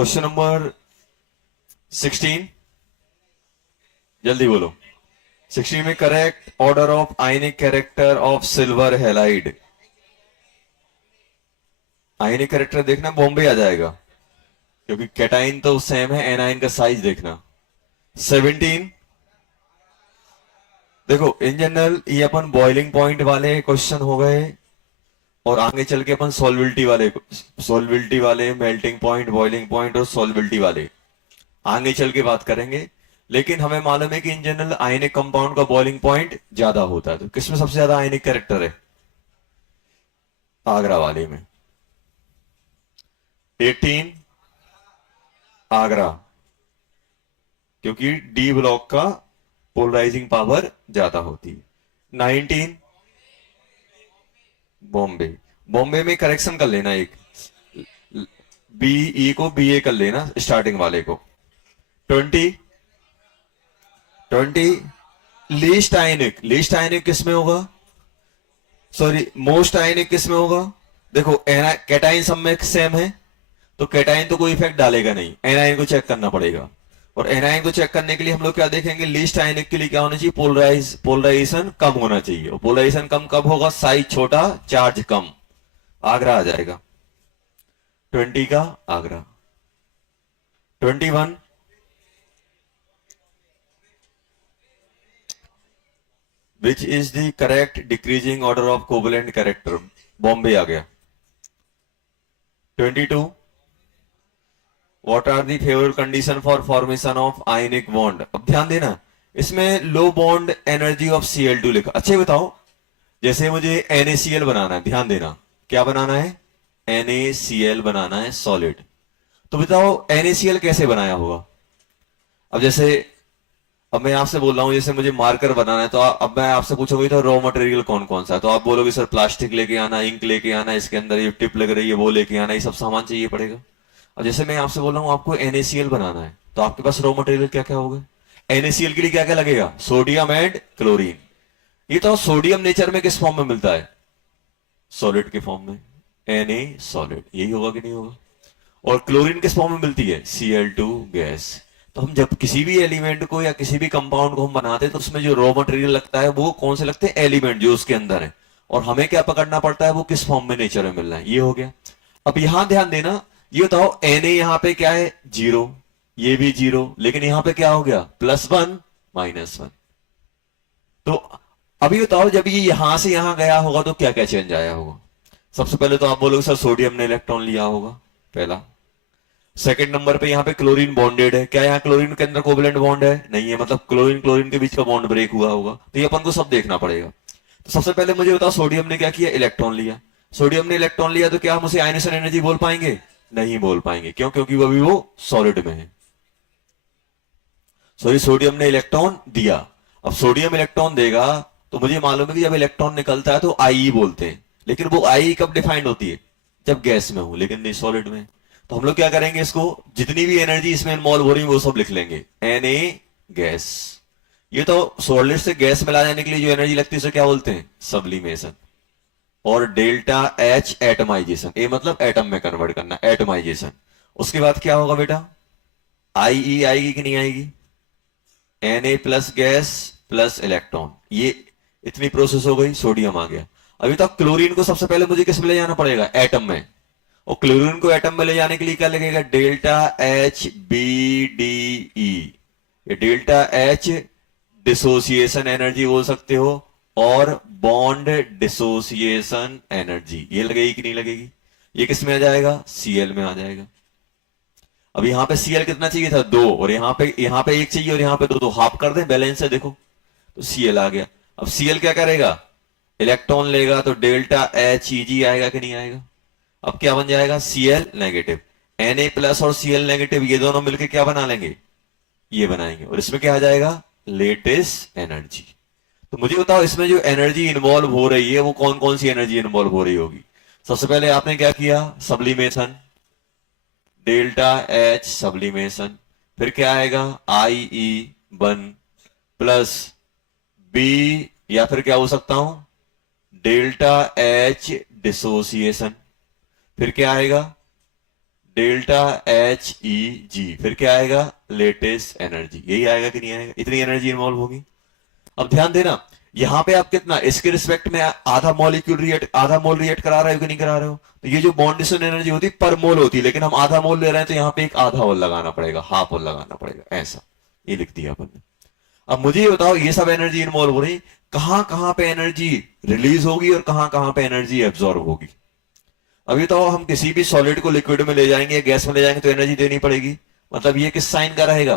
Question number 16, जल्दी बोलो। 16 में correct order of ionic character of silver halide. Ionic character देखना बॉम्बे आ जाएगा, क्योंकि कैटाइन तो सेम है। एनाइन का साइज देखना। 17 देखो, इन जनरल ये अपन बॉइलिंग पॉइंट वाले क्वेश्चन हो गए, और आगे चल के अपन सॉल्विलिटी वाले मेल्टिंग पॉइंट, बॉइलिंग पॉइंट और सॉल्विलिटी वाले आगे चल के बात करेंगे। लेकिन हमें मालूम है कि इन जनरल आयनिक कंपाउंड का बॉइलिंग पॉइंट ज्यादा होता है। तो किसमें सबसे ज्यादा आयनिक कैरेक्टर है? आगरा वाले में। 18 आगरा, क्योंकि डी ब्लॉक का पोलराइजिंग पावर ज्यादा होती है। 19 बॉम्बे। बॉम्बे में करेक्शन कर लेना, एक बी ई को बी ए कर लेना स्टार्टिंग वाले को। 20 लीस्ट आयनिक किसमें होगा? सॉरी, मोस्ट आयनिक किसमें होगा? देखो, कैटाइन सब में सेम है, तो कैटाइन तो कोई इफेक्ट डालेगा नहीं। एनाइन को चेक करना पड़ेगा, और एनाइन को चेक करने के लिए हम लोग क्या देखेंगे? लीस्ट आयनिक के लिए क्या होना चाहिए? पोलराइजेशन कम होना चाहिए। और पोलराइजेशन कम कब होगा? साइज छोटा, चार्ज कम। आगरा आ जाएगा 20 का Agra. 21 which is the correct decreasing order of covalent character? Bombay आ गया। 22 what are the favourable condition for formation of ionic bond? अब ध्यान देना, इसमें लो बॉन्ड एनर्जी ऑफ Cl2 लिखा। अच्छे बताओ, जैसे मुझे NaCl बनाना है, ध्यान देना, क्या बनाना है? NaCl बनाना है सॉलिड। तो बताओ NaCl कैसे बनाया होगा? अब जैसे, अब मैं आपसे बोल रहा हूं, जैसे मुझे मार्कर बनाना है, तो अब मैं आपसे पूछूंगी तो रॉ मटेरियल कौन कौन सा है, तो आप बोलोगे सर प्लास्टिक लेके आना, इंक लेके आना, इसके अंदर ये टिप लग रही है वो लेके आना, ये सब सामान चाहिए पड़ेगा। और जैसे मैं आपसे बोल रहा हूं आपको NaCl बनाना है, तो आपके पास रॉ मटेरियल क्या क्या होगा? NaCl के लिए क्या क्या लगेगा? Sodium and chlorine. ये तो सोडियम नेचर में किस फॉर्म में मिलता है? सॉलिड के फॉर्म में, Na सॉलिड। यही होगा कि नहीं होगा? और क्लोरीन किस फॉर्म में मिलती है? Cl2 gas. तो हम जब किसी भी एलिमेंट को या किसी भी कंपाउंड को हम बनाते हैं, तो उसमें जो रॉ मटेरियल लगता है वो कौन से लगते हैं? एलिमेंट जो उसके अंदर है। और हमें क्या पकड़ना पड़ता है? वो किस फॉर्म में नेचर में मिल रहा है। ये हो गया। अब यहां ध्यान देना, ये बताओ Na यहां पे क्या है? 0, ये भी 0, लेकिन यहां पे क्या हो गया? +1 -1। तो अभी बताओ, जब ये यहां से यहां गया होगा तो क्या क्या चेंज आया होगा? सबसे पहले तो आप बोलोगे सर सोडियम ने इलेक्ट्रॉन लिया होगा, पहला। सेकंड नंबर पे यहाँ पे क्लोरीन बॉन्डेड है। क्या यहाँ क्लोरीन के अंदर कोवेलेंट बॉन्ड है? नहीं है, मतलब क्लोरीन क्लोरीन के बीच का बॉन्ड ब्रेक हुआ होगा। तो ये अपन को सब देखना पड़ेगा। तो सबसे पहले मुझे बताओ, सोडियम ने क्या किया? इलेक्ट्रॉन लिया। सोडियम ने इलेक्ट्रॉन लिया, तो क्या हम उसे आयनेशन एनर्जी बोल पाएंगे? नहीं बोल पाएंगे। क्यों? क्योंकि वो अभी वो सॉलिड में है। सॉरी, सोडियम ने इलेक्ट्रॉन दिया। अब सोडियम इलेक्ट्रॉन देगा, तो मुझे मालूम है कि जब इलेक्ट्रॉन निकलता है तो आई बोलते हैं। लेकिन वो आई कब डिफाइंड होती है? जब गैस में हो, लेकिन नहीं सॉलिड में। तो हम लोग क्या करेंगे, इसको जितनी भी एनर्जी इसमें इन्वॉल्व हो रही है वो सब लिख लेंगे। Na gas. ये तो सॉलिड से गैस में ला जाने के लिए जो एनर्जी लगती है उसे क्या बोलते हैं? सब्लिमेशन। और डेल्टा H एटमाइजेशन। ए मतलब एटम में कन्वर्ट करना, एटमाइजेशन। उसके बाद क्या होगा बेटा? IE आएगी कि नहीं आएगी? Na plus gas plus electron. ये इतनी प्रोसेस हो गई, सोडियम आ गया। अभी तक क्लोरीन को सबसे पहले मुझे किस में ले जाना पड़ेगा? एटम में। और क्लोरीन को एटम में ले जाने के लिए क्या लगेगा? Delta HBDE। ये डेल्टा H डिसोसिएशन एनर्जी बोल सकते हो, और बॉन्ड डिसोसिएशन एनर्जी ये लगेगी कि नहीं लगेगी? ये किस में आ जाएगा? Cl में आ जाएगा। अब यहां पे Cl कितना चाहिए था? 2, और यहां पे 1 चाहिए, और यहां पे 2, तो हाफ कर दें, बैलेंस है देखो। तो Cl आ गया। अब Cl क्या करेगा? इलेक्ट्रॉन लेगा, तो डेल्टा HEG आएगा कि नहीं आएगा? अब क्या बन जाएगा? Cl negative. Na प्लस और Cl नेगेटिव ये दोनों मिलकर क्या बना लेंगे? ये बनाएंगे। और इसमें क्या आ जाएगा? Latest energy. तो मुझे बताओ, इसमें जो एनर्जी इन्वॉल्व हो रही है वो कौन कौन सी एनर्जी इन्वॉल्व हो रही होगी? सबसे पहले आपने क्या किया? Sublimation, delta H sublimation. फिर क्या आएगा? IE1 प्लस B, या फिर क्या हो सकता हूं? Delta H dissociation. फिर क्या आएगा? डेल्टा एच ई जी, फिर क्या आएगा, लेटेस्ट एनर्जी। यही आएगा कि नहीं आएगा, इतनी एनर्जी इन्वॉल्व होगी। अब ध्यान देना, यहां पे आप कितना इसके रिस्पेक्ट में आधा मॉलिक्यूल रिएक्ट, आधा मोल रिएक्ट करा रहे हो कि नहीं करा रहे हो। तो ये जो बॉन्ड डिस्टेंस एनर्जी होती है पर मोल होती है, लेकिन हम आधा मोल ले रहे हैं तो यहां पे एक आधा और लगाना पड़ेगा, हाफ और लगाना पड़ेगा, ऐसा ये लिख दिया अपन ने। अब मुझे ये बताओ, ये सब एनर्जी इन्वॉल्व हो रही, कहां कहां पे एनर्जी रिलीज होगी और कहां कहां पे एनर्जी एब्जॉर्ब होगी। अभी तो हम किसी भी सॉलिड को लिक्विड में ले जाएंगे, गैस में ले जाएंगे तो एनर्जी देनी पड़ेगी। मतलब ये किस साइन का रहेगा,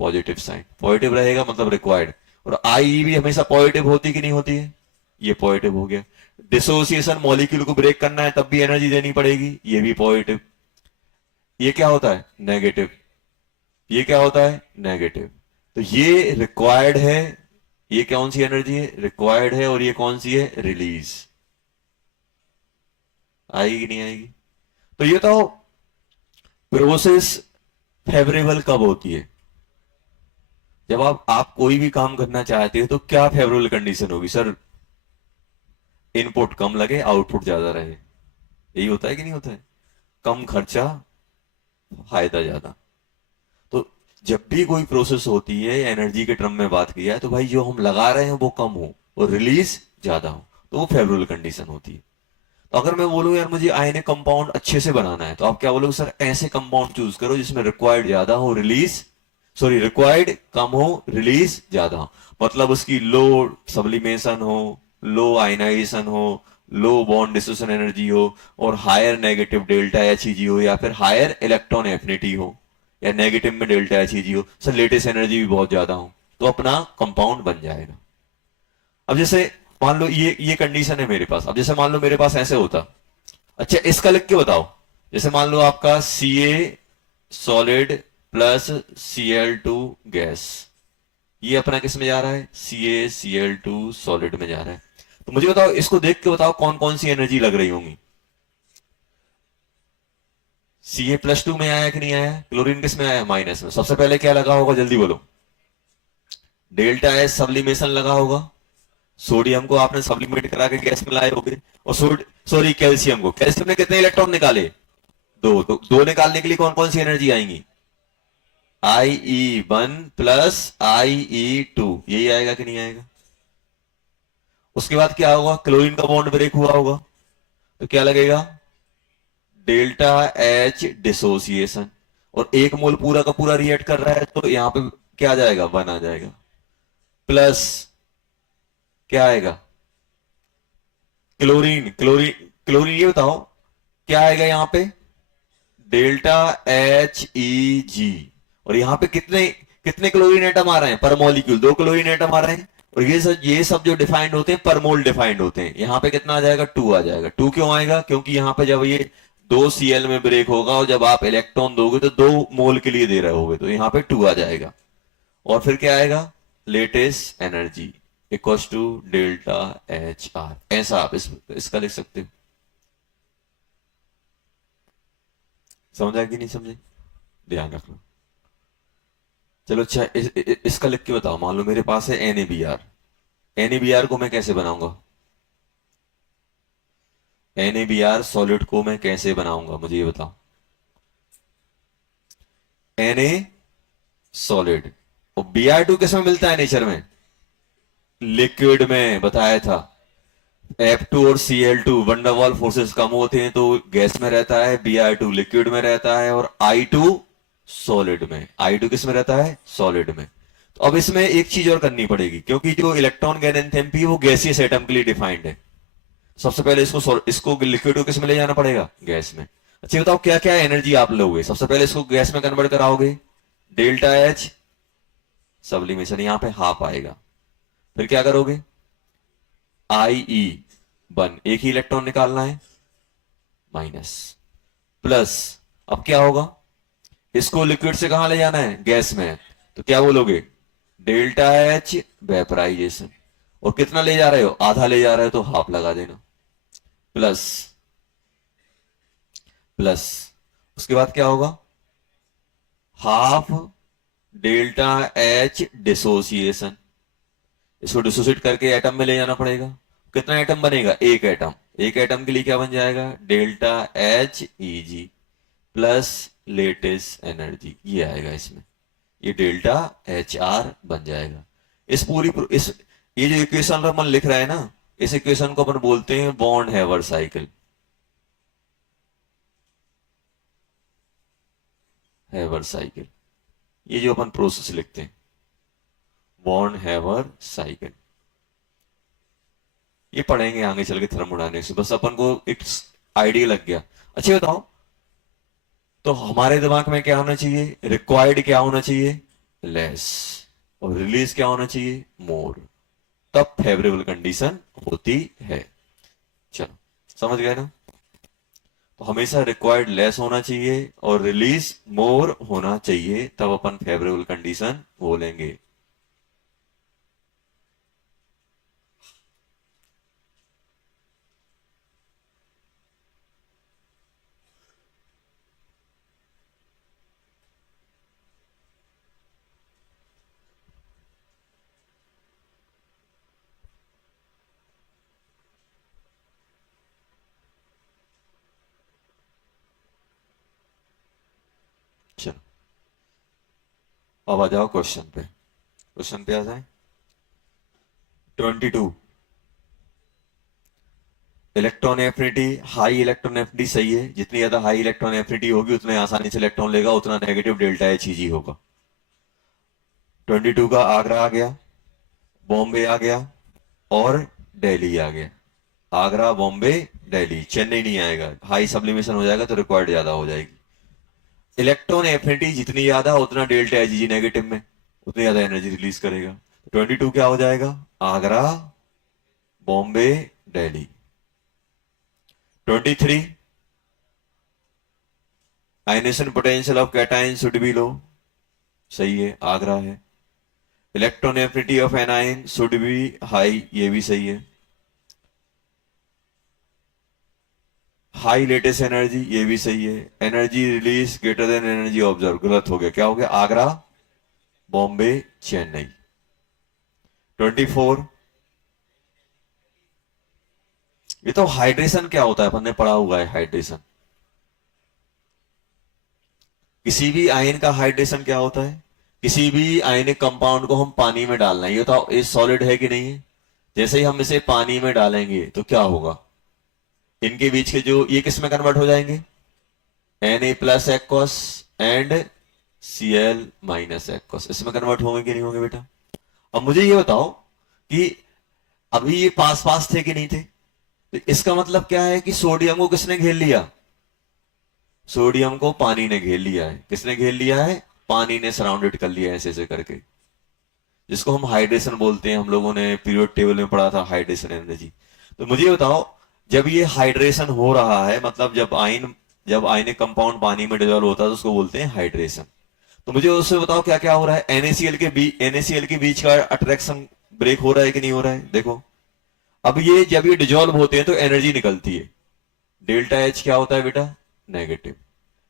पॉजिटिव साइन, पॉजिटिव रहेगा मतलब रिक्वायर्ड। और आई भी हमेशा पॉजिटिव होती कि नहीं होती है, ये पॉजिटिव हो गया। डिसोसिएशन, मॉलिक्यूल को ब्रेक करना है तब भी एनर्जी देनी पड़ेगी, ये भी पॉजिटिव। ये क्या होता है, नेगेटिव। ये क्या होता है, नेगेटिव। तो ये रिक्वायर्ड है, ये कौन सी एनर्जी है, रिक्वायर्ड है, और ये कौन सी है, रिलीज। आएगी कि नहीं आएगी। तो ये तो प्रोसेस फेवरेबल कब होती है, जब आप कोई भी काम करना चाहते हो तो क्या फेवरेबल कंडीशन होगी, सर इनपुट कम लगे आउटपुट ज्यादा रहे, यही होता है कि नहीं होता है, कम खर्चा फायदा ज्यादा। तो जब भी कोई प्रोसेस होती है, एनर्जी के टर्म में बात किया है, तो भाई जो हम लगा रहे हैं वो कम हो और रिलीज ज्यादा हो, तो वो फेवरेबल कंडीशन होती है। तो अगर मैं बोलूं यार मुझे आयनिक कंपाउंड अच्छे से बनाना है, तो आप क्या बोलोगे, सर ऐसे कंपाउंड चूज करो जिसमें रिक्वायर्ड ज्यादा हो, रिलीज सॉरी रिक्वायर्ड कम हो, रिलीज ज्यादा हो। मतलब उसकी लो सब्लिमेशन हो, लो आयनाइजेशन हो, लो बॉन्ड डिस्ट्रीब्यूशन एनर्जी हो, और हायर नेगेटिव डेल्टा एच हो, या फिर हायर इलेक्ट्रॉन एफिनिटी हो, या नेगेटिव में डेल्टा एच हो, सर लेटेस्ट एनर्जी भी बहुत ज्यादा हो, तो अपना कंपाउंड बन जाएगा। अब जैसे मान लो ये कंडीशन है मेरे पास। अब जैसे मान लो मेरे पास ऐसे होता, अच्छा इसका लिख के बताओ, जैसे मान लो आपका सी सॉलिड प्लस Cl2 गैस, ये अपना किस में जा रहा है, CaCl2 सॉलिड में जा रहा है। तो मुझे बताओ, इसको देख के बताओ कौन कौन सी एनर्जी लग रही होंगी। Ca+2 में आया कि नहीं आया, क्लोरीन किस में आया, माइनस में। सबसे पहले क्या लगा होगा, जल्दी बोलो, डेल्टा एच सब्लिमेशन लगा होगा। सोडियम को आपने सब्लिमेट करा के गैस में लाए होगे, और सॉरी कैल्शियम को, कैल्शियम ने कितने इलेक्ट्रॉन निकाले, दो। तो दो निकालने के लिए कौन कौन सी एनर्जी आएंगी, IE1 प्लस IE2, यही आएगा कि नहीं आएगा। उसके बाद क्या होगा, क्लोरीन का बॉन्ड ब्रेक हुआ होगा, तो क्या लगेगा, डेल्टा एच डिसोसिएशन, और एक मोल पूरा का पूरा रिएक्ट कर रहा है, तो यहां पे क्या आ जाएगा, 1 आ जाएगा, प्लस क्या आएगा, क्लोरीन क्लोरीन क्लोरीन, ये बताओ क्या आएगा यहां पे, डेल्टा एच ई जी। और यहां पे कितने कितने क्लोरीन एटम आ रहे हैं पर मॉलिक्यूल, 2 क्लोरीन एटम आ रहे हैं। और ये सब जो डिफाइंड होते हैं पर मोल डिफाइंड होते हैं। यहां पे कितना आ जाएगा, 2 आ जाएगा। 2 क्यों आएगा, क्योंकि यहां पे जब ये 2 Cl में ब्रेक होगा और जब आप इलेक्ट्रॉन दोगे तो 2 मोल के लिए दे रहे होगे, तो यहां पे 2 आ जाएगा। और फिर क्या आएगा, lattice energy equals to delta H R, ऐसा आप इसका लिख सकते हो। समझा कि नहीं समझे, ध्यान रखना। चलो अच्छा इसका लिख के बताओ, मान लो मेरे पास है NaBr। NaBr को मैं कैसे बनाऊंगा, NaBr सॉलिड को मैं कैसे बनाऊंगा, मुझे ये बताओ। Na सॉलिड, और Br2 किस में मिलता है नेचर में, लिक्विड में, बताया था। F2 और Cl2 वंडरवॉल फोर्सेस कम होते हैं तो गैस में रहता है, Br2 लिक्विड में रहता है, और I2 सॉलिड में। I2 किस में रहता है, सॉलिड में। तो अब इसमें एक चीज और करनी पड़ेगी, क्योंकि जो इलेक्ट्रॉन गैन एंथैल्पी है वो गैसियस एटम के लिए डिफाइंड है। सबसे पहले इसको लिक्विड को किस में ले जाना पड़ेगा, गैस में। अच्छा बताओ क्या क्या एनर्जी आप लोगे, सबसे पहले इसको गैस में कन्वर्ट कराओगे, डेल्टा एच सब्लिमेशन, यहां पे हाफ आएगा। फिर क्या करोगे, IE1, एक ही इलेक्ट्रॉन निकालना है, माइनस, प्लस। अब क्या होगा, इसको लिक्विड से कहां ले जाना है, गैस में, तो क्या बोलोगे, डेल्टा एच वेपराइजेशन। और कितना ले जा रहे हो, आधा ले जा रहे हो, तो हाफ लगा देना, प्लस प्लस। उसके बाद क्या होगा, हाफ डेल्टा एच डिसोसिएशन, इसको डिसोसिएट करके एटम में ले जाना पड़ेगा। कितना एटम बनेगा, एक एटम। एक एटम के लिए क्या बन जाएगा, डेल्टा एच ई जी। प्लस लेटेस्ट एनर्जी, ये आएगा इसमें, ये डेल्टा एच आर बन जाएगा। इस पूरी इस ये जो इक्वेशन अपन लिख रहे हैं ना, इस इक्वेशन को अपन बोलते हैं बॉन्ड हैवर साइकिल। हैवर साइकिल, ये जो अपन प्रोसेस लिखते हैं बॉन्ड हैवर साइकिल, ये पढ़ेंगे आगे चल के थर्मोडायनेमिक्स, बस अपन को एक आइडिया लग गया। अच्छा बताओ, तो हमारे दिमाग में क्या होना चाहिए, रिक्वायर्ड क्या होना चाहिए, लेस, और रिलीज क्या होना चाहिए, मोर, तब फेवरेबल कंडीशन होती है। चलो समझ गए ना। तो हमेशा रिक्वायर्ड लेस होना चाहिए और रिलीज मोर होना चाहिए, तब अपन फेवरेबल कंडीशन बोलेंगे। चलो अब आ जाओ क्वेश्चन पे, क्वेश्चन पे आ जाए। 22, electron affinity, high electron affinity सही है, जितनी ज्यादा हाई इलेक्ट्रॉन एफिनिटी होगी उतने आसानी से इलेक्ट्रॉन लेगा, उतना नेगेटिव डेल्टा एच ही होगा। 22 का आगरा आ गया, बॉम्बे आ गया और दिल्ली आ गया। आगरा, बॉम्बे, दिल्ली, चेन्नई नहीं आएगा, हाई सब्लिमेशन हो जाएगा तो रिक्वायर्ड ज्यादा हो जाएगी। इलेक्ट्रॉन एफिनिटी जितनी ज्यादा उतना डेल्टा एच जी नेगेटिव में, उतनी ज्यादा एनर्जी रिलीज करेगा। 22 क्या हो जाएगा, Agra, Bombay, Delhi. 23, ionisation potential of cation should be low, सही है, आगरा है। Electron affinity of anion should be high, ये भी सही है। हाई लेटेस्ट एनर्जी, ये भी सही है। Energy release greater than energy observe, गलत हो गया, क्या हो गया, आगरा, बॉम्बे, चेन्नई। 24, ये तो हाइड्रेशन क्या होता है अपन ने पढ़ा हुआ है, हाइड्रेशन, किसी भी आयन का हाइड्रेशन क्या होता है, किसी भी आयनिक कंपाउंड को हम पानी में डालना है, ये तो ये सॉलिड है कि नहीं है, जैसे ही हम इसे पानी में डालेंगे तो क्या होगा, इनके बीच के जो ये किस में कन्वर्ट हो जाएंगे, Na+ aqueous and Cl- aqueous, इसमें कन्वर्ट होंगे कि नहीं होंगे बेटा। अब मुझे ये बताओ कि अभी ये पास पास थे कि नहीं थे, तो इसका मतलब क्या है कि सोडियम को किसने घेर लिया, सोडियम को पानी ने घेर लिया है, किसने घेर लिया है, पानी ने सराउंडेड कर लिया है ऐसे ऐसे करके, जिसको हम हाइड्रेशन बोलते हैं, हम लोगों ने पीरियड टेबल में पढ़ा था हाइड्रेशन एनर्जी। तो मुझे बताओ, जब ये हाइड्रेशन हो रहा है, मतलब जब आयनिक कंपाउंड पानी में डिजोल्व होता है तो उसको बोलते हैं हाइड्रेशन। तो मुझे उससे बताओ क्या क्या हो रहा है, NaCl के बीच का अट्रैक्शन ब्रेक हो रहा है कि नहीं हो रहा है, देखो। अब ये जब ये डिजोल्व होते हैं तो एनर्जी निकलती है, डेल्टा एच क्या होता है बेटा, नेगेटिव।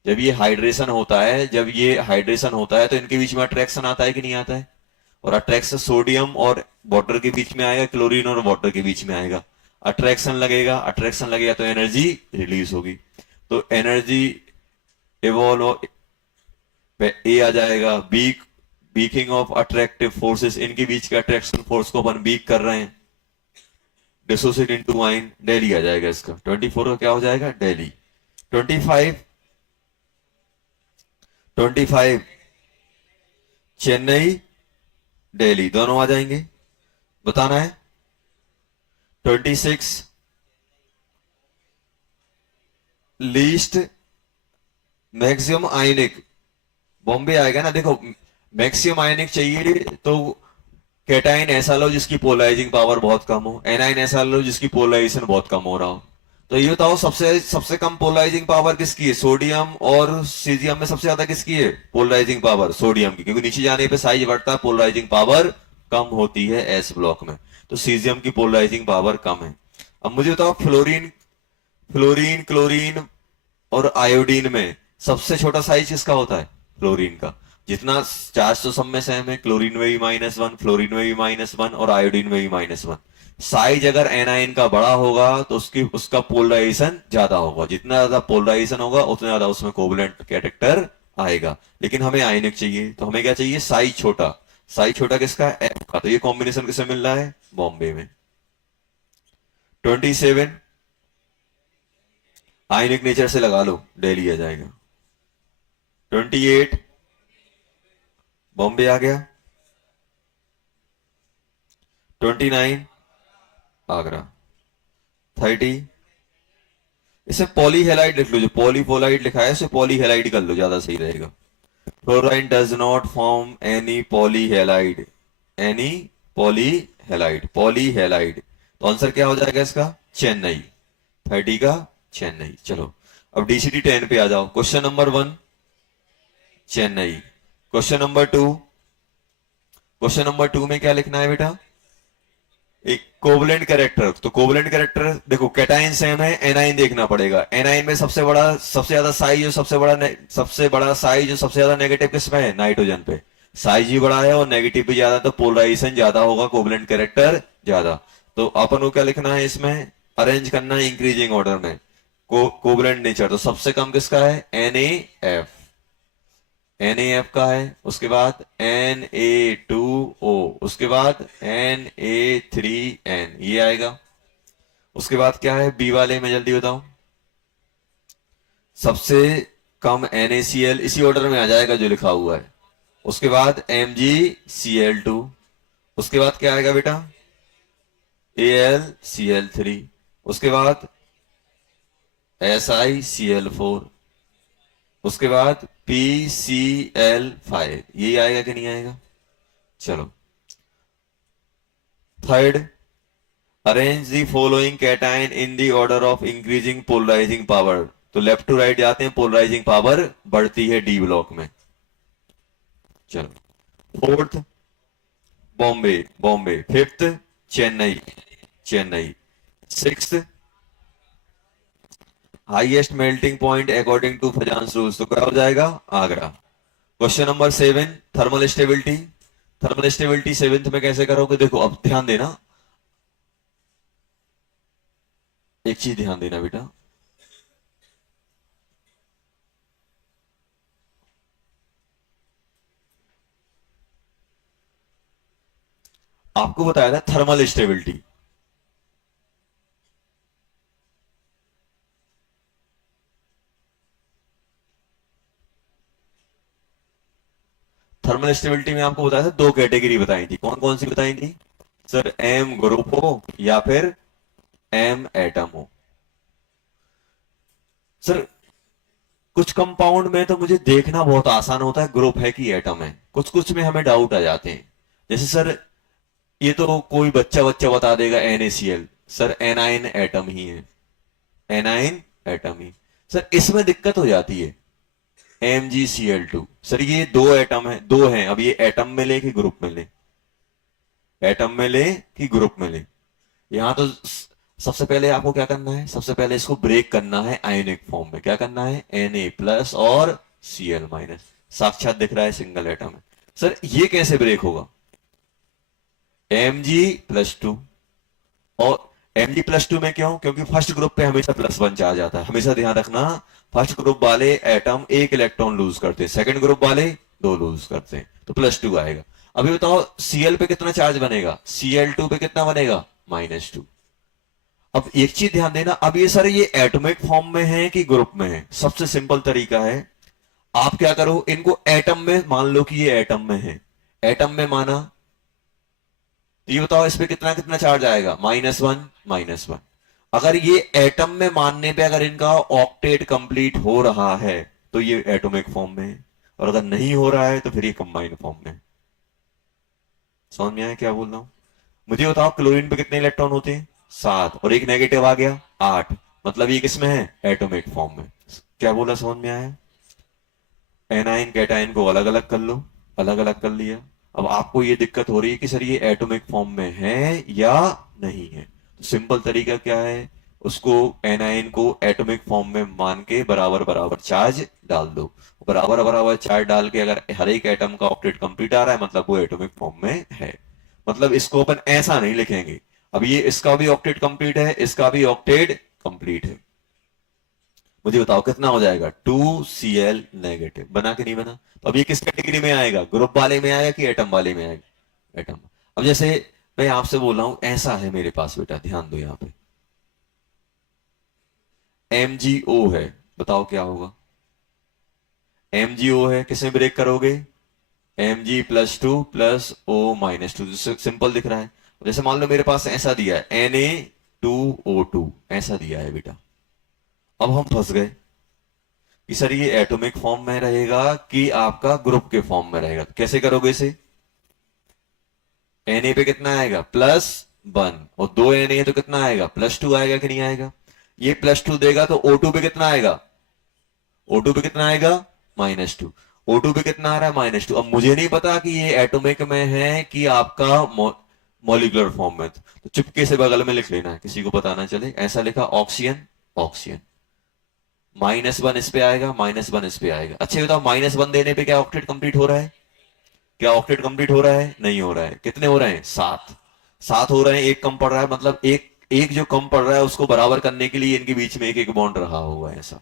जब ये हाइड्रेशन होता है, जब ये हाइड्रेशन होता है तो इनके बीच में अट्रैक्शन आता है कि नहीं आता है, और अट्रैक्शन सोडियम और वाटर के बीच में आएगा, क्लोरीन और वाटर के बीच में आएगा, अट्रैक्शन लगेगा तो एनर्जी रिलीज होगी। तो एनर्जी इवॉल्व, ए आ जाएगा, बीकिंग ऑफ अट्रैक्टिव फोर्सेस, इनके बीच के अट्रैक्शन फोर्स को अपन बीक कर रहे हैं, डिसोसिएट इनटू आयन, दिल्ली आ जाएगा इसका। 24 का क्या हो जाएगा, दिल्ली। 25 चेन्नई, दिल्ली, दोनों आ जाएंगे, बताना है। 26 लीस्ट मैक्सिमम आयनिक, बॉम्बे आएगा ना, देखो मैक्सिमम आयनिक चाहिए तो कैटाइन ऐसा लो जिसकी पोलराइजिंग पावर बहुत कम हो, एनाइन ऐसा लो जिसकी पोलराइजेशन बहुत कम हो रहा हो। तो ये बताओ सबसे सबसे कम पोलराइजिंग पावर किसकी है, सोडियम, और सीजियम में सबसे ज्यादा किसकी है पोलराइजिंग पावर, सोडियम की, क्योंकि नीचे जाने पे साइज बढ़ता है, पोलराइजिंग पावर कम होती है एस ब्लॉक में, तो सीजियम की पोलराइजिंग पावर कम है। अब मुझे बताओ फ्लोरीन, क्लोरीन और आयोडीन में सबसे छोटा साइज किसका होता है, फ्लोरीन का, जितना चार्ज तो सब में सेम है, क्लोरीन में भी -1, फ्लोरीन में भी -1 और आयोडीन में भी -1, साइज अगर एनाइन का बड़ा होगा तो उसका पोलराइजेशन ज्यादा होगा, जितना ज्यादा पोलराइजेशन होगा उतना ज्यादा उसमें कोवलेंट कैरेक्टर आएगा। लेकिन हमें आयनिक चाहिए, तो हमें क्या चाहिए, साइज छोटा। साइज छोटा किसका, एफ का। तो ये कॉम्बिनेशन किसे मिल रहा है, बॉम्बे में। 27 आयनिक नेचर से लगा लो, दिल्ली आ जाएगा। 28 बॉम्बे आ गया। 29 आगरा। 30 इसे पॉलीहेलाइड लिख लो, जो पॉलीफोलाइड लिखा है इसे पॉलीहेलाइड कर लो, ज्यादा सही रहेगा। Fluorine does not form any polyhalide, any polyhalide, polyhalide. तो आंसर क्या हो जाएगा इसका, चेन्नई। 30 का चेन्नई। चलो अब डीसीटी 10 पे आ जाओ। Question number 1 Chennai. Question number 2, question number 2 में क्या लिखना है बेटा, एक कोवलेंट कैरेक्टर। तो कोवलेंट कैरेक्टर देखो, कैटाइन सेम है, एनाइन देखना पड़ेगा। एनाइन में सबसे बड़ा, सबसे ज्यादा साइज, सबसे बड़ा साइज और सबसे ज्यादा नेगेटिव किसमें है, नाइट्रोजन पे। साइज भी बड़ा है और नेगेटिव भी ज्यादा, तो पोलराइजेशन ज्यादा होगा, कोवलेंट कैरेक्टर ज्यादा। तो अपन को क्या लिखना है इसमें, अरेंज करना है इंक्रीजिंग ऑर्डर में कोवलेंट नेचर। तो सबसे कम किसका है, NaF, NaF का है। उसके बाद Na2O, उसके बाद Na3N, ये आएगा। उसके बाद क्या है बी वाले में, जल्दी बताओ। सबसे कम NaCl, इसी ऑर्डर में आ जाएगा जो लिखा हुआ है। उसके बाद MgCl2। उसके बाद क्या आएगा बेटा, AlCl3। उसके बाद SiCl4। उसके बाद PCl5। यही आएगा कि नहीं आएगा। चलो third, arrange the following cation in the order of increasing polarising power. तो लेफ्ट टू राइट जाते हैं, पोलराइजिंग पावर बढ़ती है डी ब्लॉक में। चलो fourth Bombay, Bombay. Fifth Chennai, Chennai. Sixth highest melting point according to Fajans rules, तो क्या हो जाएगा, Agra. Question number 7 thermal stability. Thermal stability seventh में कैसे करोगे, देखो अब ध्यान देना, एक चीज ध्यान देना बेटा, आपको बताया था थर्मल स्टेबिलिटी। थर्मल स्टेबिलिटी में आपको बताया था दो कैटेगरी बताई थी, कौन कौन सी बताई थी सर, एम ग्रुप हो या फिर एम एटम हो। सर कुछ कंपाउंड में तो मुझे देखना बहुत आसान होता है ग्रुप है कि एटम है, कुछ कुछ में हमें डाउट आ जाते हैं। जैसे सर ये तो कोई बच्चा बच्चा बता देगा NaCl, सर एनाइन एटम ही है, एनाइन एटम ही। सर इसमें दिक्कत हो जाती है, MgCl2। सर ये दो एटम है, दो हैं, अब ये एटम में ले कि ग्रुप में ले, एटम में ले कि ग्रुप में ले। यहां तो सबसे पहले आपको क्या करना है, सबसे पहले इसको ब्रेक करना है आयोनिक फॉर्म में। क्या करना है, Na+ और Cl-। साक्षात दिख रहा है सिंगल एटम है। सर ये कैसे ब्रेक होगा, Mg+2। और Mg+2 में क्यों, क्योंकि फर्स्ट ग्रुप पे हमेशा +1 चार्ज आता है। हमेशा ध्यान रखना, फर्स्ट ग्रुप वाले एटम एक इलेक्ट्रॉन लूज करते हैं, सेकंड ग्रुप वाले दो लूज करते हैं, तो +2 आएगा। अभी बताओ Cl पे कितना चार्ज बनेगा, Cl2 पे कितना बनेगा, -2। अब एक चीज ध्यान देना, अब ये सर ये एटॉमिक फॉर्म में है कि ग्रुप में है। सबसे सिंपल तरीका है, आप क्या करो, इनको एटम में मान लो कि ये एटम में है, एटम में माना, तो ये बताओ इस पे कितना कितना चार्ज आएगा, -1 -1। अगर ये एटम में मानने पे अगर इनका ऑक्टेट कंप्लीट हो रहा है तो ये एटॉमिक फॉर्म में है, और अगर नहीं हो रहा है तो फिर ये कंबाइंड फॉर्म में है। समझ में आया क्या बोल रहा हूं। मुझे बताओ क्लोरीन पे कितने इलेक्ट्रॉन होते हैं, 7, और एक नेगेटिव आ गया 8, मतलब ये किसमें है, एटॉमिक फॉर्म में। क्या बोला, समझ में आया। एनाइन कैटाइन को अलग अलग कर लो, अलग अलग कर लिया। अब आपको ये दिक्कत हो रही है कि सर ये एटॉमिक फॉर्म में है या नहीं है, तो सिंपल तरीका क्या है, उसको एनाइन को एटॉमिक फॉर्म में मान के बराबर बराबर चार्ज डाल दो। बराबर बराबर चार्ज डाल के अगर हर एक एटम का ऑक्टेट कंप्लीट आ रहा है मतलब वो एटॉमिक फॉर्म में है। मतलब इसको अपन ऐसा नहीं लिखेंगे, अब ये इसका भी ऑक्टेट कंप्लीट है, इसका भी ऑक्टेट कंप्लीट है। मुझे बताओ कितना हो जाएगा, 2Cl नेगेटिव। बना के नहीं बना? तो अब ये किस कैटेगरी में आएगा, ग्रुप वाले में आएगा कि एटम वाले में आएगा? एटम। अब जैसे मैं आपसे बोल रहा हूं ऐसा है मेरे पास बेटा, ध्यान दो यहां पे MgO है, बताओ क्या होगा? MgO है, किसमें ब्रेक करोगे? Mg+2 प्लस O-2, सिंपल दिख रहा है। जैसे मान लो मेरे पास ऐसा दिया है Na2O2, ऐसा दिया है बेटा। अब हम फंस गए कि सर ये एटॉमिक फॉर्म में रहेगा कि आपका ग्रुप के फॉर्म में रहेगा। तो कैसे करोगे इसे? Na पे कितना आएगा, +1, और 2 Na है तो कितना आएगा, +2 आएगा कि नहीं आएगा? ये +2 देगा तो O2 पे कितना आएगा, O2 पे कितना आएगा, -2। O2 पे कितना आ रहा है, -2। अब मुझे नहीं पता कि ये एटॉमिक में है कि आपका मॉलिक्यूलर फॉर्म में, तो चुपके से बगल में लिख लेना है, किसी को पता ना चले। ऐसा लिखा ऑक्सीजन, ऑक्सीजन। -1 इस पे आएगा, -1 इस पे आएगा। अच्छे बताओ, -1 देने पे क्या ऑक्टेट कंप्लीट हो रहा है? क्या ऑक्टेट कंप्लीट हो रहा है? नहीं हो रहा है। कितने हो रहे हैं, 7। 7 हो रहे हैं, एक कम पड़ रहा है, मतलब एक एक जो कम पड़ रहा है उसको बराबर करने के लिए इनके बीच में एक एक बॉन्ड रहा हुआ है ऐसा।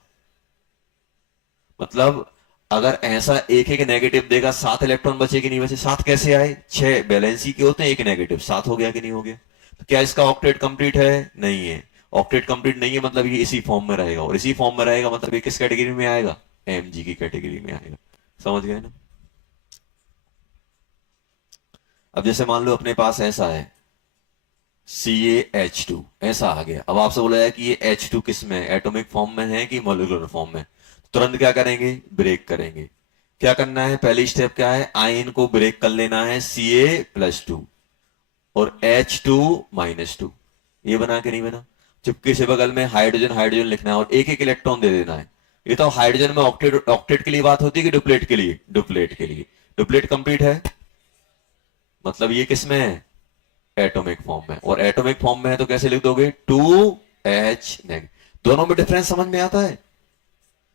मतलब अगर ऐसा एक एक नेगेटिव देगा, 7 इलेक्ट्रॉन बचे कि नहीं बचे? 7 कैसे आए, 6 बैलेंसी के होते हैं, एक नेगेटिव, 7 हो गया कि नहीं हो गया? तो क्या इसका ऑक्टेट कंप्लीट है? नहीं है। ऑक्टेट कंप्लीट नहीं है मतलब ये इसी फॉर्म में रहेगा, और इसी फॉर्म में रहेगा मतलब ये किस कैटेगरी में आएगा, Mg की कैटेगरी में आएगा। समझ गए ना? अब जैसे मान लो अपने पास ऐसा है CaH2, ऐसा आ गया। अब आपसे बोला जाए कि ये H2 किस में, एटॉमिक फॉर्म में है कि मॉलिक्यूलर फॉर्म में? तुरंत क्या करेंगे, ब्रेक करेंगे। क्या करना है, पहली स्टेप क्या है, आयन को ब्रेक कर लेना है, Ca+2 और H2-2। ये बना के नहीं बना? चुपके से बगल में हाइड्रोजन हाइड्रोजन लिखना है और एक एक इलेक्ट्रॉन दे देना है। ये तो हाइड्रोजन में ऑक्टेट ऑक्टेट के लिए बात होती है कि डुप्लेट के लिए? डुप्लेट के लिए। डुप्लेट कंप्लीट है मतलब ये किस में है, एटॉमिक फॉर्म में। और एटॉमिक फॉर्म में है तो कैसे लिख दोगे, 2H नेगेटिव। दोनों में डिफरेंस समझ में आता है?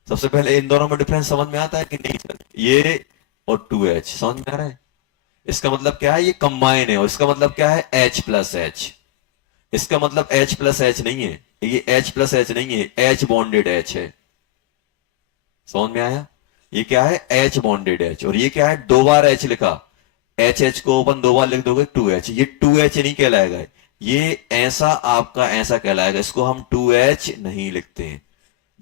सबसे पहले इन दोनों में डिफरेंस समझ में आता है कि नहीं? ये और 2H समझ में आ रहा है? इसका मतलब क्या है, ये कंबाइन है, और इसका मतलब क्या है, H+H। इसका मतलब H+H नहीं है, ये H+H नहीं है, H बॉन्डेड H है। समझ में आया? ये क्या है, H बॉन्डेड H, और ये क्या है, 2 बार H लिखा, H को ओपन 2 बार लिख दोगे 2H। ये 2H नहीं कहलाएगा, ये ऐसा आपका ऐसा कहलाएगा, इसको हम 2H नहीं लिखते हैं।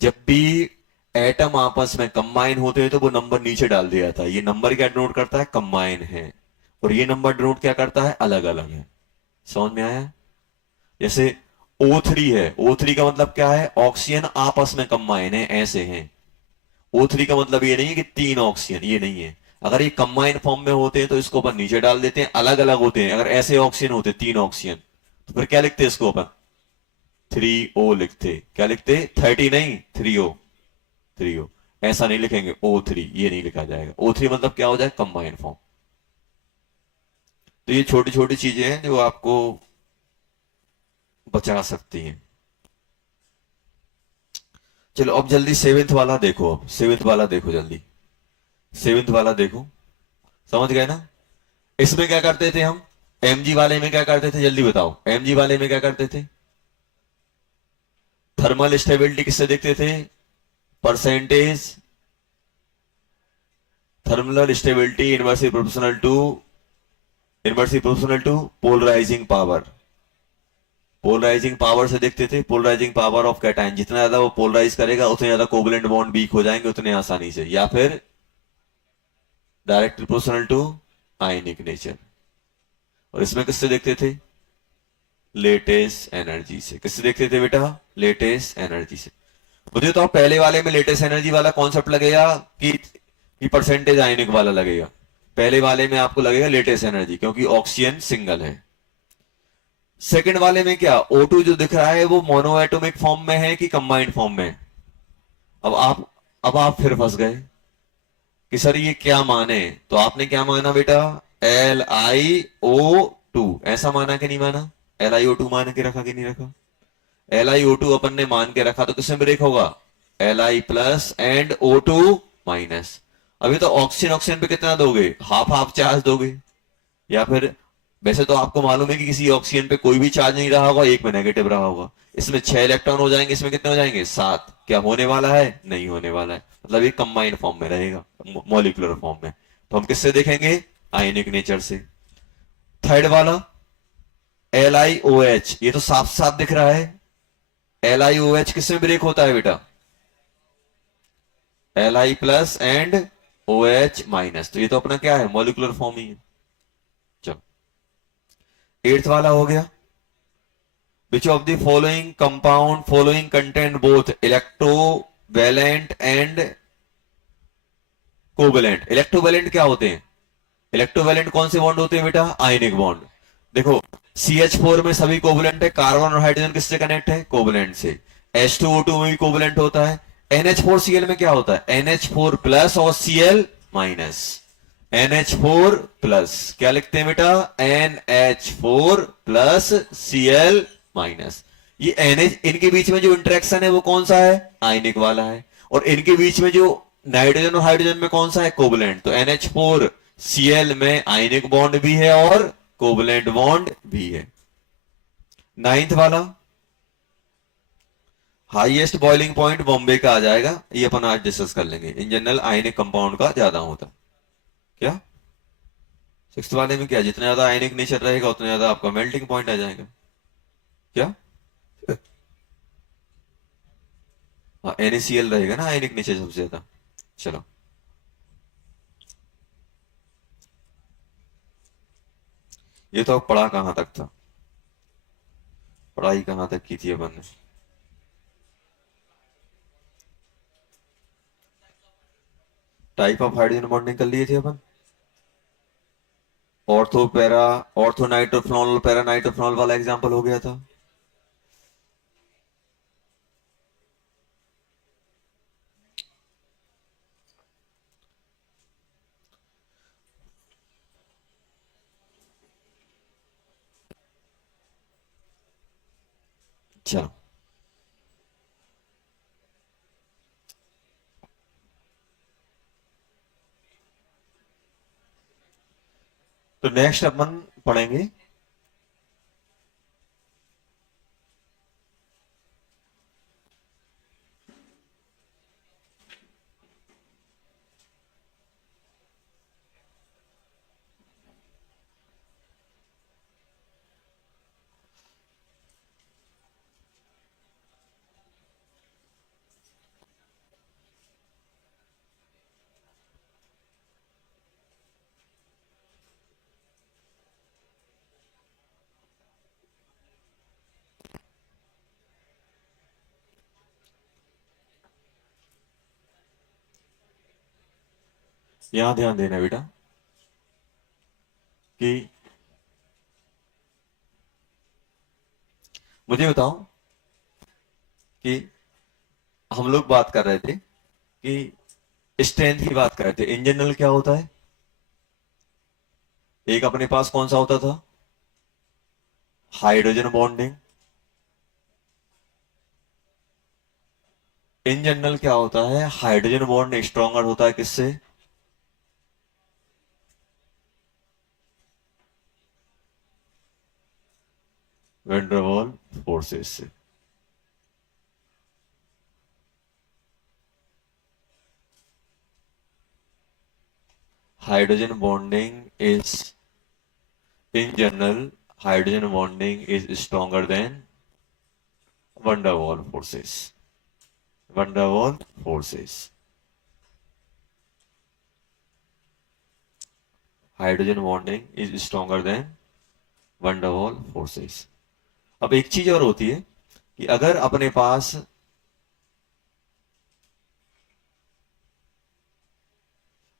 जब भी एटम आपस में कंबाइन होते हैं तो वो नंबर नीचे डाल दिया जाता है। ये नंबर क्या डिनोट करता है, कंबाइन है, और ये नंबर डिनोट क्या करता है, अलग अलग है। समझ में आया? जैसे O3 है, O3 का मतलब क्या है, ऑक्सीजन आपस में कंबाइन है, ऐसे हैं। O3 का मतलब ये नहीं है कि 3 ऑक्सीजन, ये नहीं है। अगर ये कंबाइन फॉर्म में होते हैं तो इसको अपन नीचे डाल देते हैं, अलग अलग होते हैं। अगर ऐसे ऑक्सीजन होते 3 ऑक्सीजन तो फिर क्या लिखते हैं इसको अपन, 3O लिखते। क्या लिखते, 30 नहीं, 3O। 3O ऐसा नहीं लिखेंगे, O3 ये नहीं लिखा जाएगा। O3 मतलब क्या हो जाए, कंबाइन फॉर्म। तो ये छोटी छोटी चीजें हैं जो आपको बचा सकती हैं। चलो अब जल्दी सेवेंथ वाला देखो, अब सेवेंथ वाला देखो जल्दी, सेवेंथ वाला देखो। समझ गए ना? इसमें क्या करते थे हम, Mg वाले में क्या करते थे, जल्दी बताओ, Mg वाले में क्या करते थे, थर्मल स्टेबिलिटी किससे देखते थे, percentage thermal stability inversely proportional to polarising power. Polarising power से देखते थे, पोलराइजिंग पावर ऑफ कैटायन, जितना ज्यादा वो पोलराइज करेगा उतने ज्यादा कोवलेंट बॉन्ड वीक हो जाएंगे उतने आसानी से, या फिर direct proportional to ionic nature. और इसमें किससे देखते थे, लेटेस्ट एनर्जी से। किससे देखते थे बेटा, लेटेस्ट एनर्जी से। मुझे तो पहले वाले में लेटेस्ट एनर्जी वाला कॉन्सेप्ट लगेगा कि परसेंटेज आयनिक वाला लगेगा। पहले वाले में आपको लगेगा लेटेस्ट एनर्जी, क्योंकि ऑक्सीजन सिंगल है। सेकंड वाले में क्या, O2 जो दिख रहा है वो मोनोएटॉमिक फॉर्म में है कि कंबाइंड फॉर्म में? अब आप फिर फंस गए कि सर ये क्या माने। तो आपने क्या माना बेटा, LiO2, ऐसा माना कि नहीं माना? LiO2 मान के रखा कि नहीं रखा? LiO2 अपन ने मान के रखा तो किसमें ब्रेक होगा, Li+ एंड O2-। अभी तो ऑक्सीजन ऑक्सीजन पे कितना दोगे, हाफ हाफ चार्ज दोगे, या फिर वैसे तो आपको मालूम है कि किसी ऑक्सीजन पे कोई भी चार्ज नहीं रहा होगा, एक में नेगेटिव रहा होगा। इसमें 6 इलेक्ट्रॉन हो जाएंगे, इसमें कितने हो जाएंगे? 7। क्या होने वाला है? नहीं होने वाला है, मतलब ये कंबाइंड फॉर्म में रहेगा, मॉलिक्यूलर फॉर्म में। तो हम किससे देखेंगे? आयनिक नेचर से। थर्ड वाला LiOH, ये तो साफ साफ दिख रहा है। LiOH किसमें ब्रेक होता है बेटा? Li plus and OH minus, तो ये तो अपना क्या है? मॉलिक्यूलर फॉर्म ही है। चलो, एट्थ वाला हो गया, which of the following contain both electrovalent and covalent? Electrovalent क्या होते हैं? इलेक्ट्रोवेलेंट कौन से बॉन्ड होते हैं बेटा? Ionic bond. देखो, CH4 में सभी कोवलेंट है, कार्बन और हाइड्रोजन किससे कनेक्ट है? कोवलेंट से। H2O2 में भी कोवलेंट होता है। NH4Cl में क्या होता है? NH4 प्लस और Cl माइनस। NH4 प्लस, क्या लिखते हैं बेटा? NH4 plus Cl minus. ये NH, इनके बीच में जो इंटरेक्शन है वो कौन सा है? आयनिक वाला है। और इनके बीच में जो नाइट्रोजन और हाइड्रोजन में कौन सा है? कोवलेंट। तो NH4 Cl में आयनिक बॉन्ड भी है और कोवलेंट बॉन्ड भी है। नाइन्थ वाला, हाईएस्ट बॉइलिंग पॉइंट बॉम्बे का आ जाएगा, ये अपन आज डिस्कस कर लेंगे। इन जनरल आयनिक कंपाउंड का ज्यादा होता। क्या सिक्स्थ वाले में क्या, जितना ज्यादा आयनिक नेचर रहेगा उतना ज्यादा आपका मेल्टिंग पॉइंट आ जाएगा। क्या? हाँ, NaCl रहेगा ना आयनिक नेचर सबसे ज्यादा। चलो, ये तो अब पढ़ा कहां तक था? पढ़ाई कहां तक की थी अपन ने? टाइप ऑफ हाइड्रोजन बॉन्डिंग कर लिए थे अपन। Ortho para, ortho nitrophenol para nitrophenol वाला एग्जांपल हो गया था। चलो, तो नेक्स्ट अपन पढ़ेंगे यहां ध्यान देना बेटा कि मुझे बताओ कि हम लोग बात कर रहे थे कि स्ट्रेंथ की बात कर रहे थे। इन जनरल क्या होता है? एक अपने पास कौन सा होता था? Hydrogen bonding. इन जनरल क्या होता है? हाइड्रोजन बॉन्ड स्ट्रॉन्गर होता है किससे? वेंडरवॉल फोर्सेस से। Hydrogen bonding is, in general hydrogen bonding is stronger than van der Waals forces. Van der Waals forces, hydrogen bonding is stronger than van der Waals forces. अब एक चीज और होती है कि अगर अपने पास,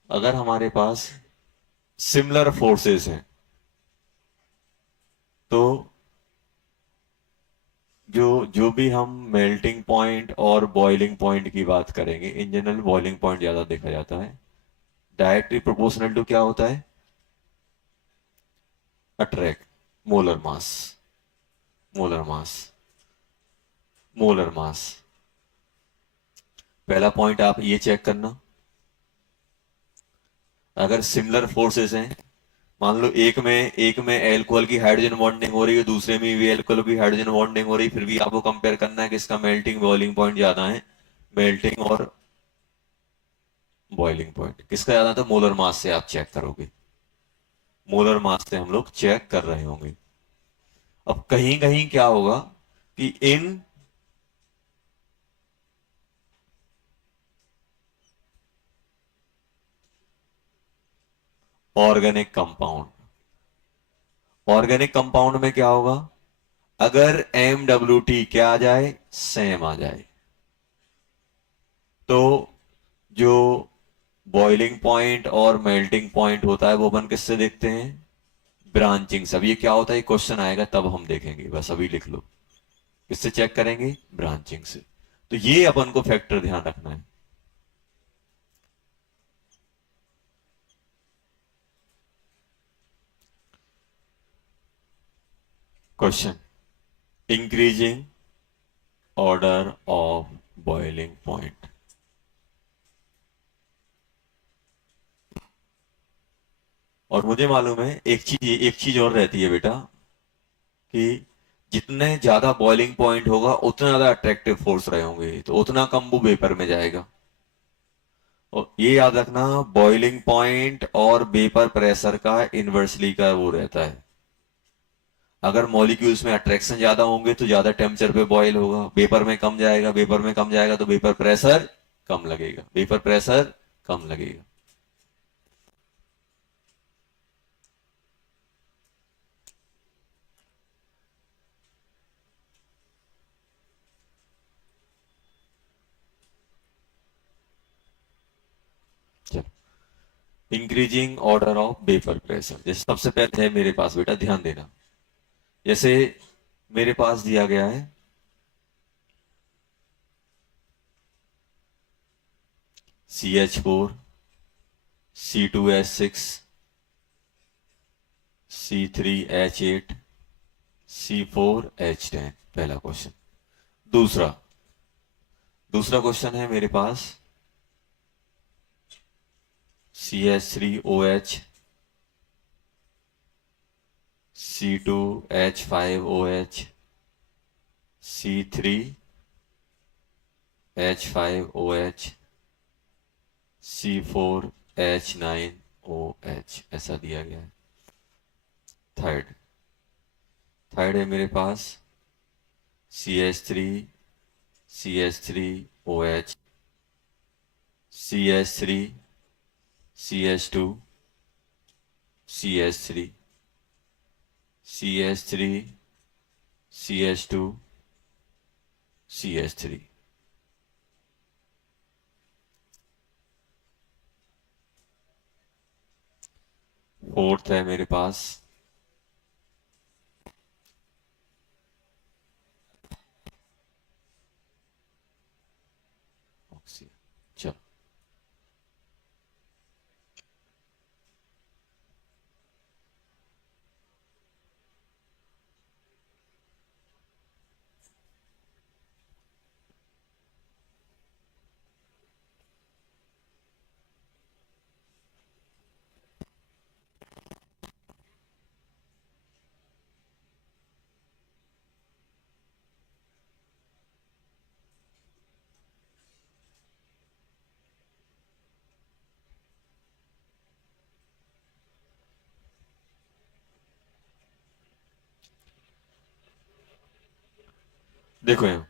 अगर हमारे पास सिमिलर फोर्सेस हैं तो जो जो भी हम मेल्टिंग पॉइंट और बॉइलिंग पॉइंट की बात करेंगे, इन जनरल बॉइलिंग पॉइंट ज्यादा देखा जाता है। डायरेक्टली प्रोपोर्शनल टू क्या होता है? Attract, molar mass, molar mass, molar mass. पहला पॉइंट आप ये चेक करना, अगर सिमिलर फोर्सेस हैं मान लो एक में एल्कोहल की हाइड्रोजन बॉन्डिंग हो रही है, दूसरे में भी एल्कोहल की हाइड्रोजन बॉन्डिंग हो रही है, फिर भी आपको कंपेयर करना है कि इसका मेल्टिंग बॉइलिंग पॉइंट ज्यादा है। मेल्टिंग और बॉइलिंग पॉइंट किसका ज्यादा था, मोलर मास से आप चेक करोगे। मोलर मास से हम लोग चेक कर रहे होंगे। अब कहीं कहीं क्या होगा कि in organic compound, organic compound में क्या होगा, अगर MWT क्या आ जाए, सेम आ जाए, तो जो बॉइलिंग पॉइंट और मेल्टिंग पॉइंट होता है वो अपन किससे देखते हैं, ब्रांचिंग से। अब ये क्या होता है, क्वेश्चन आएगा तब हम देखेंगे, बस अभी लिख लो। किससे चेक करेंगे, ब्रांचिंग से। तो ये अपन को फैक्टर ध्यान रखना है। Question, increasing order of boiling point. और मुझे मालूम है एक चीज और रहती है बेटा, कि जितने ज्यादा बॉइलिंग पॉइंट होगा उतना ज्यादा अट्रैक्टिव फोर्स रहे होंगे, तो उतना कम वो वेपर में जाएगा। और ये याद रखना, बॉइलिंग पॉइंट और वेपर प्रेशर का इन्वर्सली का वो रहता है। अगर मॉलिक्यूल्स में अट्रैक्शन ज्यादा होंगे तो ज्यादा टेम्परेचर पे बॉयल होगा, वेपर में कम जाएगा, वेपर में कम जाएगा तो वेपर प्रेशर कम लगेगा, वेपर प्रेशर कम लगेगा। चलो, increasing order of vapour pressure, जैसे सबसे पहले है मेरे पास बेटा, ध्यान देना। जैसे मेरे पास दिया गया है CH4, C2H6, C3H8, C4H10, पहला क्वेश्चन। दूसरा दूसरा क्वेश्चन है मेरे पास CH3OH, C2H5OH, C3H5OH, C4H9OH, ऐसा दिया गया है। थर्ड थर्ड है मेरे पास CH3OH, CH3, CH2, CH3, CH3, CH2, CH3। Fourth है मेरे पास ऑक्सीजन। चलो, देखो यहाँ,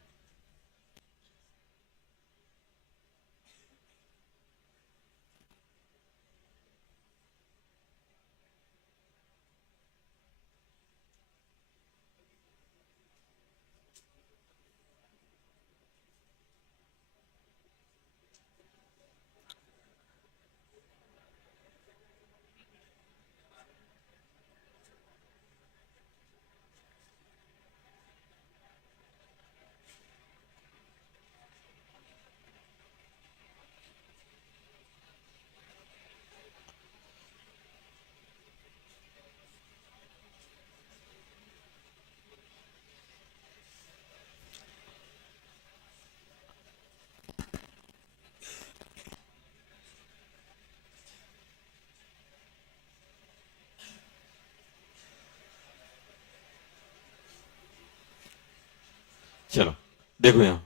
चलो देखो यहां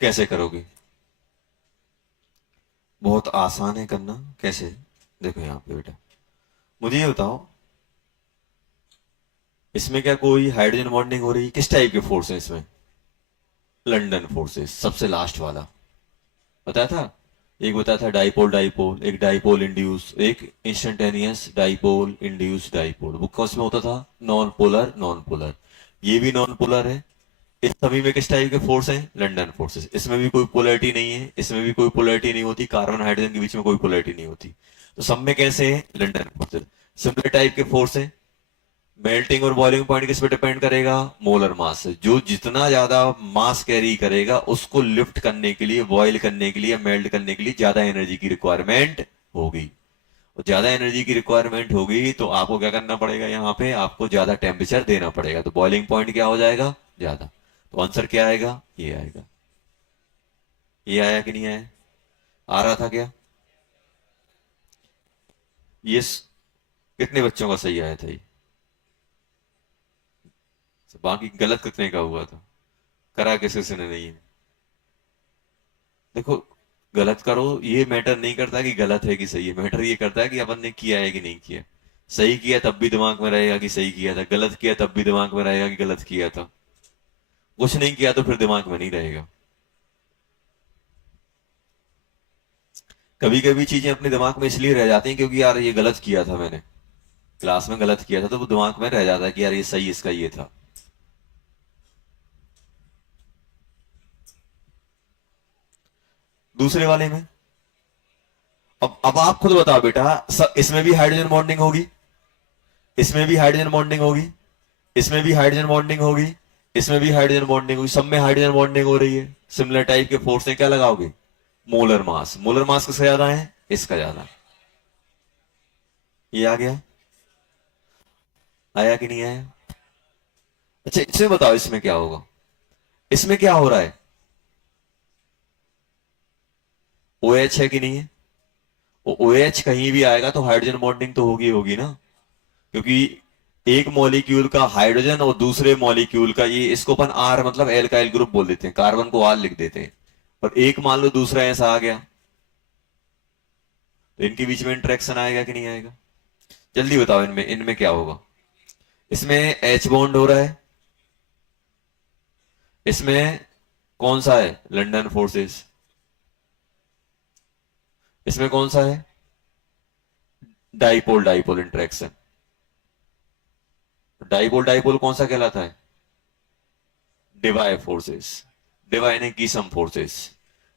कैसे करोगे, बहुत आसान है करना। कैसे, देखो यहां पे बेटा, मुझे ये बताओ, इसमें क्या कोई हाइड्रोजन बॉन्डिंग हो रही है? किस टाइप के फोर्स है इसमें? लंदन फोर्सेस, सबसे लास्ट वाला बताया था। एक बताया था डाइपोल डाइपोल, एक डाइपोल इंड्यूस, एक इंस्टेंटेनियस डाइपोल इंड्यूस डाइपोल। वो कौन में होता था? Non polar non polar. ये भी नॉन पोलर है। इस सभी में किस टाइप के फोर्स हैं? London forces. इसमें भी कोई पोलैरिटी नहीं है, इसमें भी कोई पोलैरिटी नहीं होती, कार्बन हाइड्रोजन के बीच में कोई पोलैरिटी नहीं होती। तो सब में कैसे हैं? London forces. सिमिलर टाइप के फोर्स हैं। मेल्टिंग और बॉइलिंग पॉइंट किस पे डिपेंड करेगा? मोलर मास से। जो जितना ज्यादा मास कैरी करेगा उसको लिफ्ट करने के लिए, बॉयल करने के लिए, मेल्ट करने के लिए ज्यादा एनर्जी की रिक्वायरमेंट होगी। और ज्यादा एनर्जी की रिक्वायरमेंट होगी तो आपको क्या करना पड़ेगा? यहाँ पे आपको ज्यादा टेम्परेचर देना पड़ेगा। तो बॉइलिंग पॉइंट क्या हो जाएगा? ज्यादा। तो आंसर क्या आएगा? ये आएगा। ये आया कि नहीं आया? आ रहा था क्या? ये कितने बच्चों का सही आया था ये? बाकी गलत कितने का हुआ था? करा किसी ने नहीं है। देखो, गलत करो ये मैटर नहीं करता कि गलत है कि सही है, मैटर ये करता है कि अपन ने किया है कि नहीं किया। सही किया तब भी दिमाग में रहेगा कि सही किया था, गलत किया तब भी दिमाग में रहेगा कि गलत किया था। कुछ नहीं किया तो फिर दिमाग में नहीं रहेगा। कभी कभी चीजें अपने दिमाग में इसलिए रह जाती हैं क्योंकि यार ये गलत किया था मैंने, क्लास में गलत किया था, तो वो दिमाग में रह जाता है कि यार ये सही इसका ये था। दूसरे वाले में, अब आप खुद बताओ बेटा, इसमें भी हाइड्रोजन बॉन्डिंग होगी, इसमें भी हाइड्रोजन बॉन्डिंग होगी, इसमें भी हाइड्रोजन बॉन्डिंग होगी, इसमें भी हाइड्रोजन बॉन्डिंग होगी, सब में हाइड्रोजन बॉन्डिंग हो रही है। सिमिलर टाइप के फोर्स से क्या लगाओगे? Molar mass. मोलर मास किसका ज्यादा है? इसका ज्यादा। ये आ गया? आया कि नहीं आया? अच्छा इसमें बताओ, इसमें क्या होगा? इसमें क्या हो रहा है? ओ एच है कि नहीं है? ओ एच कहीं भी आएगा तो हाइड्रोजन बॉन्डिंग तो होगी होगी ना। क्योंकि एक मॉलिक्यूल का हाइड्रोजन और दूसरे मॉलिक्यूल का, ये इसको अपन आर मतलब एल्काइल ग्रुप बोल देते हैं, कार्बन को आर लिख देते हैं। और एक मान लो दूसरा ऐसा आ गया, तो इनके बीच में इंटरेक्शन आएगा कि नहीं आएगा? जल्दी बताओ, इनमें इनमें क्या होगा? इसमें एच बॉन्ड हो रहा है, इसमें कौन सा है? London forces. इसमें कौन सा है? Dipole dipole interaction. Dipole dipole कौन सा कहलाता है? डिवाई फोर्सेस। डिवाई ने की सम फोर्सेस।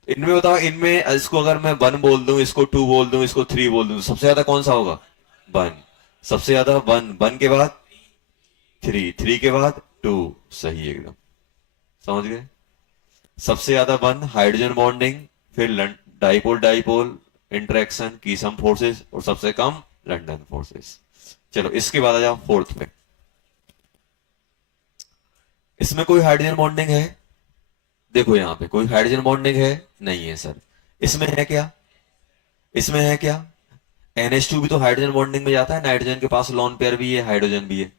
इनमें बताओ, इनमें इसको अगर मैं 1 बोल दूं, इसको 2 बोल दूं, इसको 3 बोल दूं, तो सबसे ज्यादा कौन सा होगा? 1। सबसे ज्यादा 1, 1 के बाद 3, 3 के बाद 2। सही एकदम, समझ गए? सबसे ज्यादा 1 हाइड्रोजन बॉन्डिंग, फिर डाइपोल डाइपोल इंटरेक्शन की सम फोर्सेस, और सबसे कम लंदन फोर्सेस। चलो इसके बाद आ जाओ फोर्थ पे। इसमें कोई हाइड्रोजन बॉन्डिंग है? देखो यहां पे कोई हाइड्रोजन बॉन्डिंग है? नहीं है सर। इसमें है क्या? इसमें है क्या? NH2 भी तो हाइड्रोजन बॉन्डिंग में जाता है, नाइट्रोजन के पास लोन पेयर भी है, हाइड्रोजन भी है।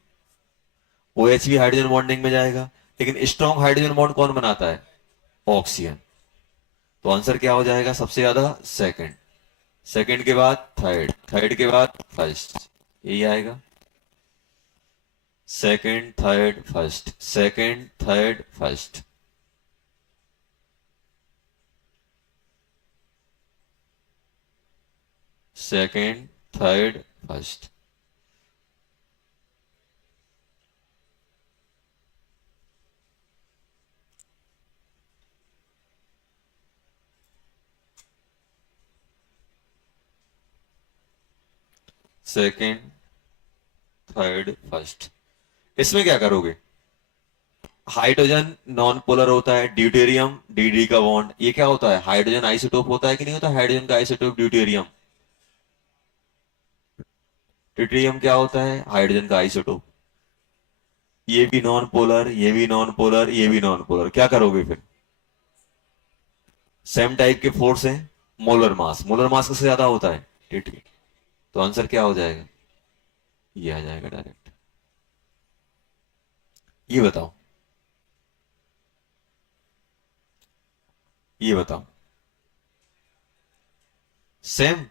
OH भी हाइड्रोजन बॉन्डिंग में जाएगा। लेकिन स्ट्रॉन्ग हाइड्रोजन बॉन्ड कौन बनाता है? ऑक्सीजन। तो आंसर क्या हो जाएगा? सबसे ज्यादा सेकंड, सेकंड के बाद थर्ड, थर्ड के बाद फर्स्ट। यही आएगा। Second third first, second third first. Second third first. Second third first. इसमें क्या करोगे? हाइड्रोजन नॉन पोलर होता है, ड्यूटेरियम डी का बॉन्ड, ये क्या होता है? हाइड्रोजन आइसोटोप होता है कि नहीं होता? हाइड्रोजन का आइसोटोप ड्यूटेरियम। ड्यूटेरियम क्या होता है? हाइड्रोजन का आइसोटोप। ये भी नॉन पोलर, ये भी नॉन पोलर, ये भी नॉन पोलर। क्या करोगे फिर? सेम टाइप के फोर्स हैं। मोलर मास, मोलर मास किससे ज्यादा होता है? टी। तो आंसर क्या हो जाएगा? ये आ जाएगा डायरेक्ट। ये बताओ, ये बताओ, सेम,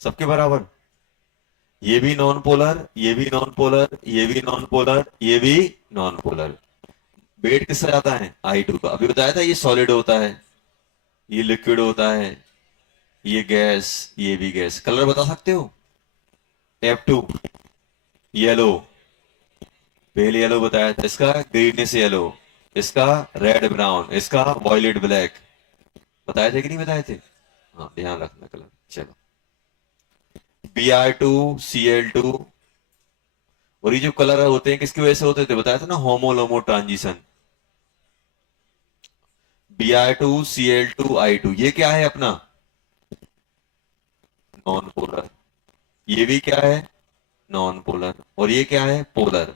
सबके बराबर। ये भी नॉन पोलर, ये भी नॉन पोलर, ये भी नॉन पोलर, ये भी नॉन पोलर। वेट किससे आता है, I2 का। अभी बताया था ये सॉलिड होता है, ये लिक्विड होता है, ये गैस, ये भी गैस। कलर बता सकते हो, F2 येलो, पेल येलो बताया था, इसका ग्रीनिश येलो, इसका रेड ब्राउन, इसका वॉयलेट ब्लैक। बताए थे कि नहीं बताए थे? हाँ, ध्यान रखना कलर। चलो, Br2Cl2। और ये जो कलर होते हैं किसकी वजह से होते थे, बताया था ना, होमो ट्रांजिशन। Br2Cl2I2, ये क्या है अपना, नॉन पोलर। ये भी क्या है, नॉन पोलर। और ये क्या है, पोलर।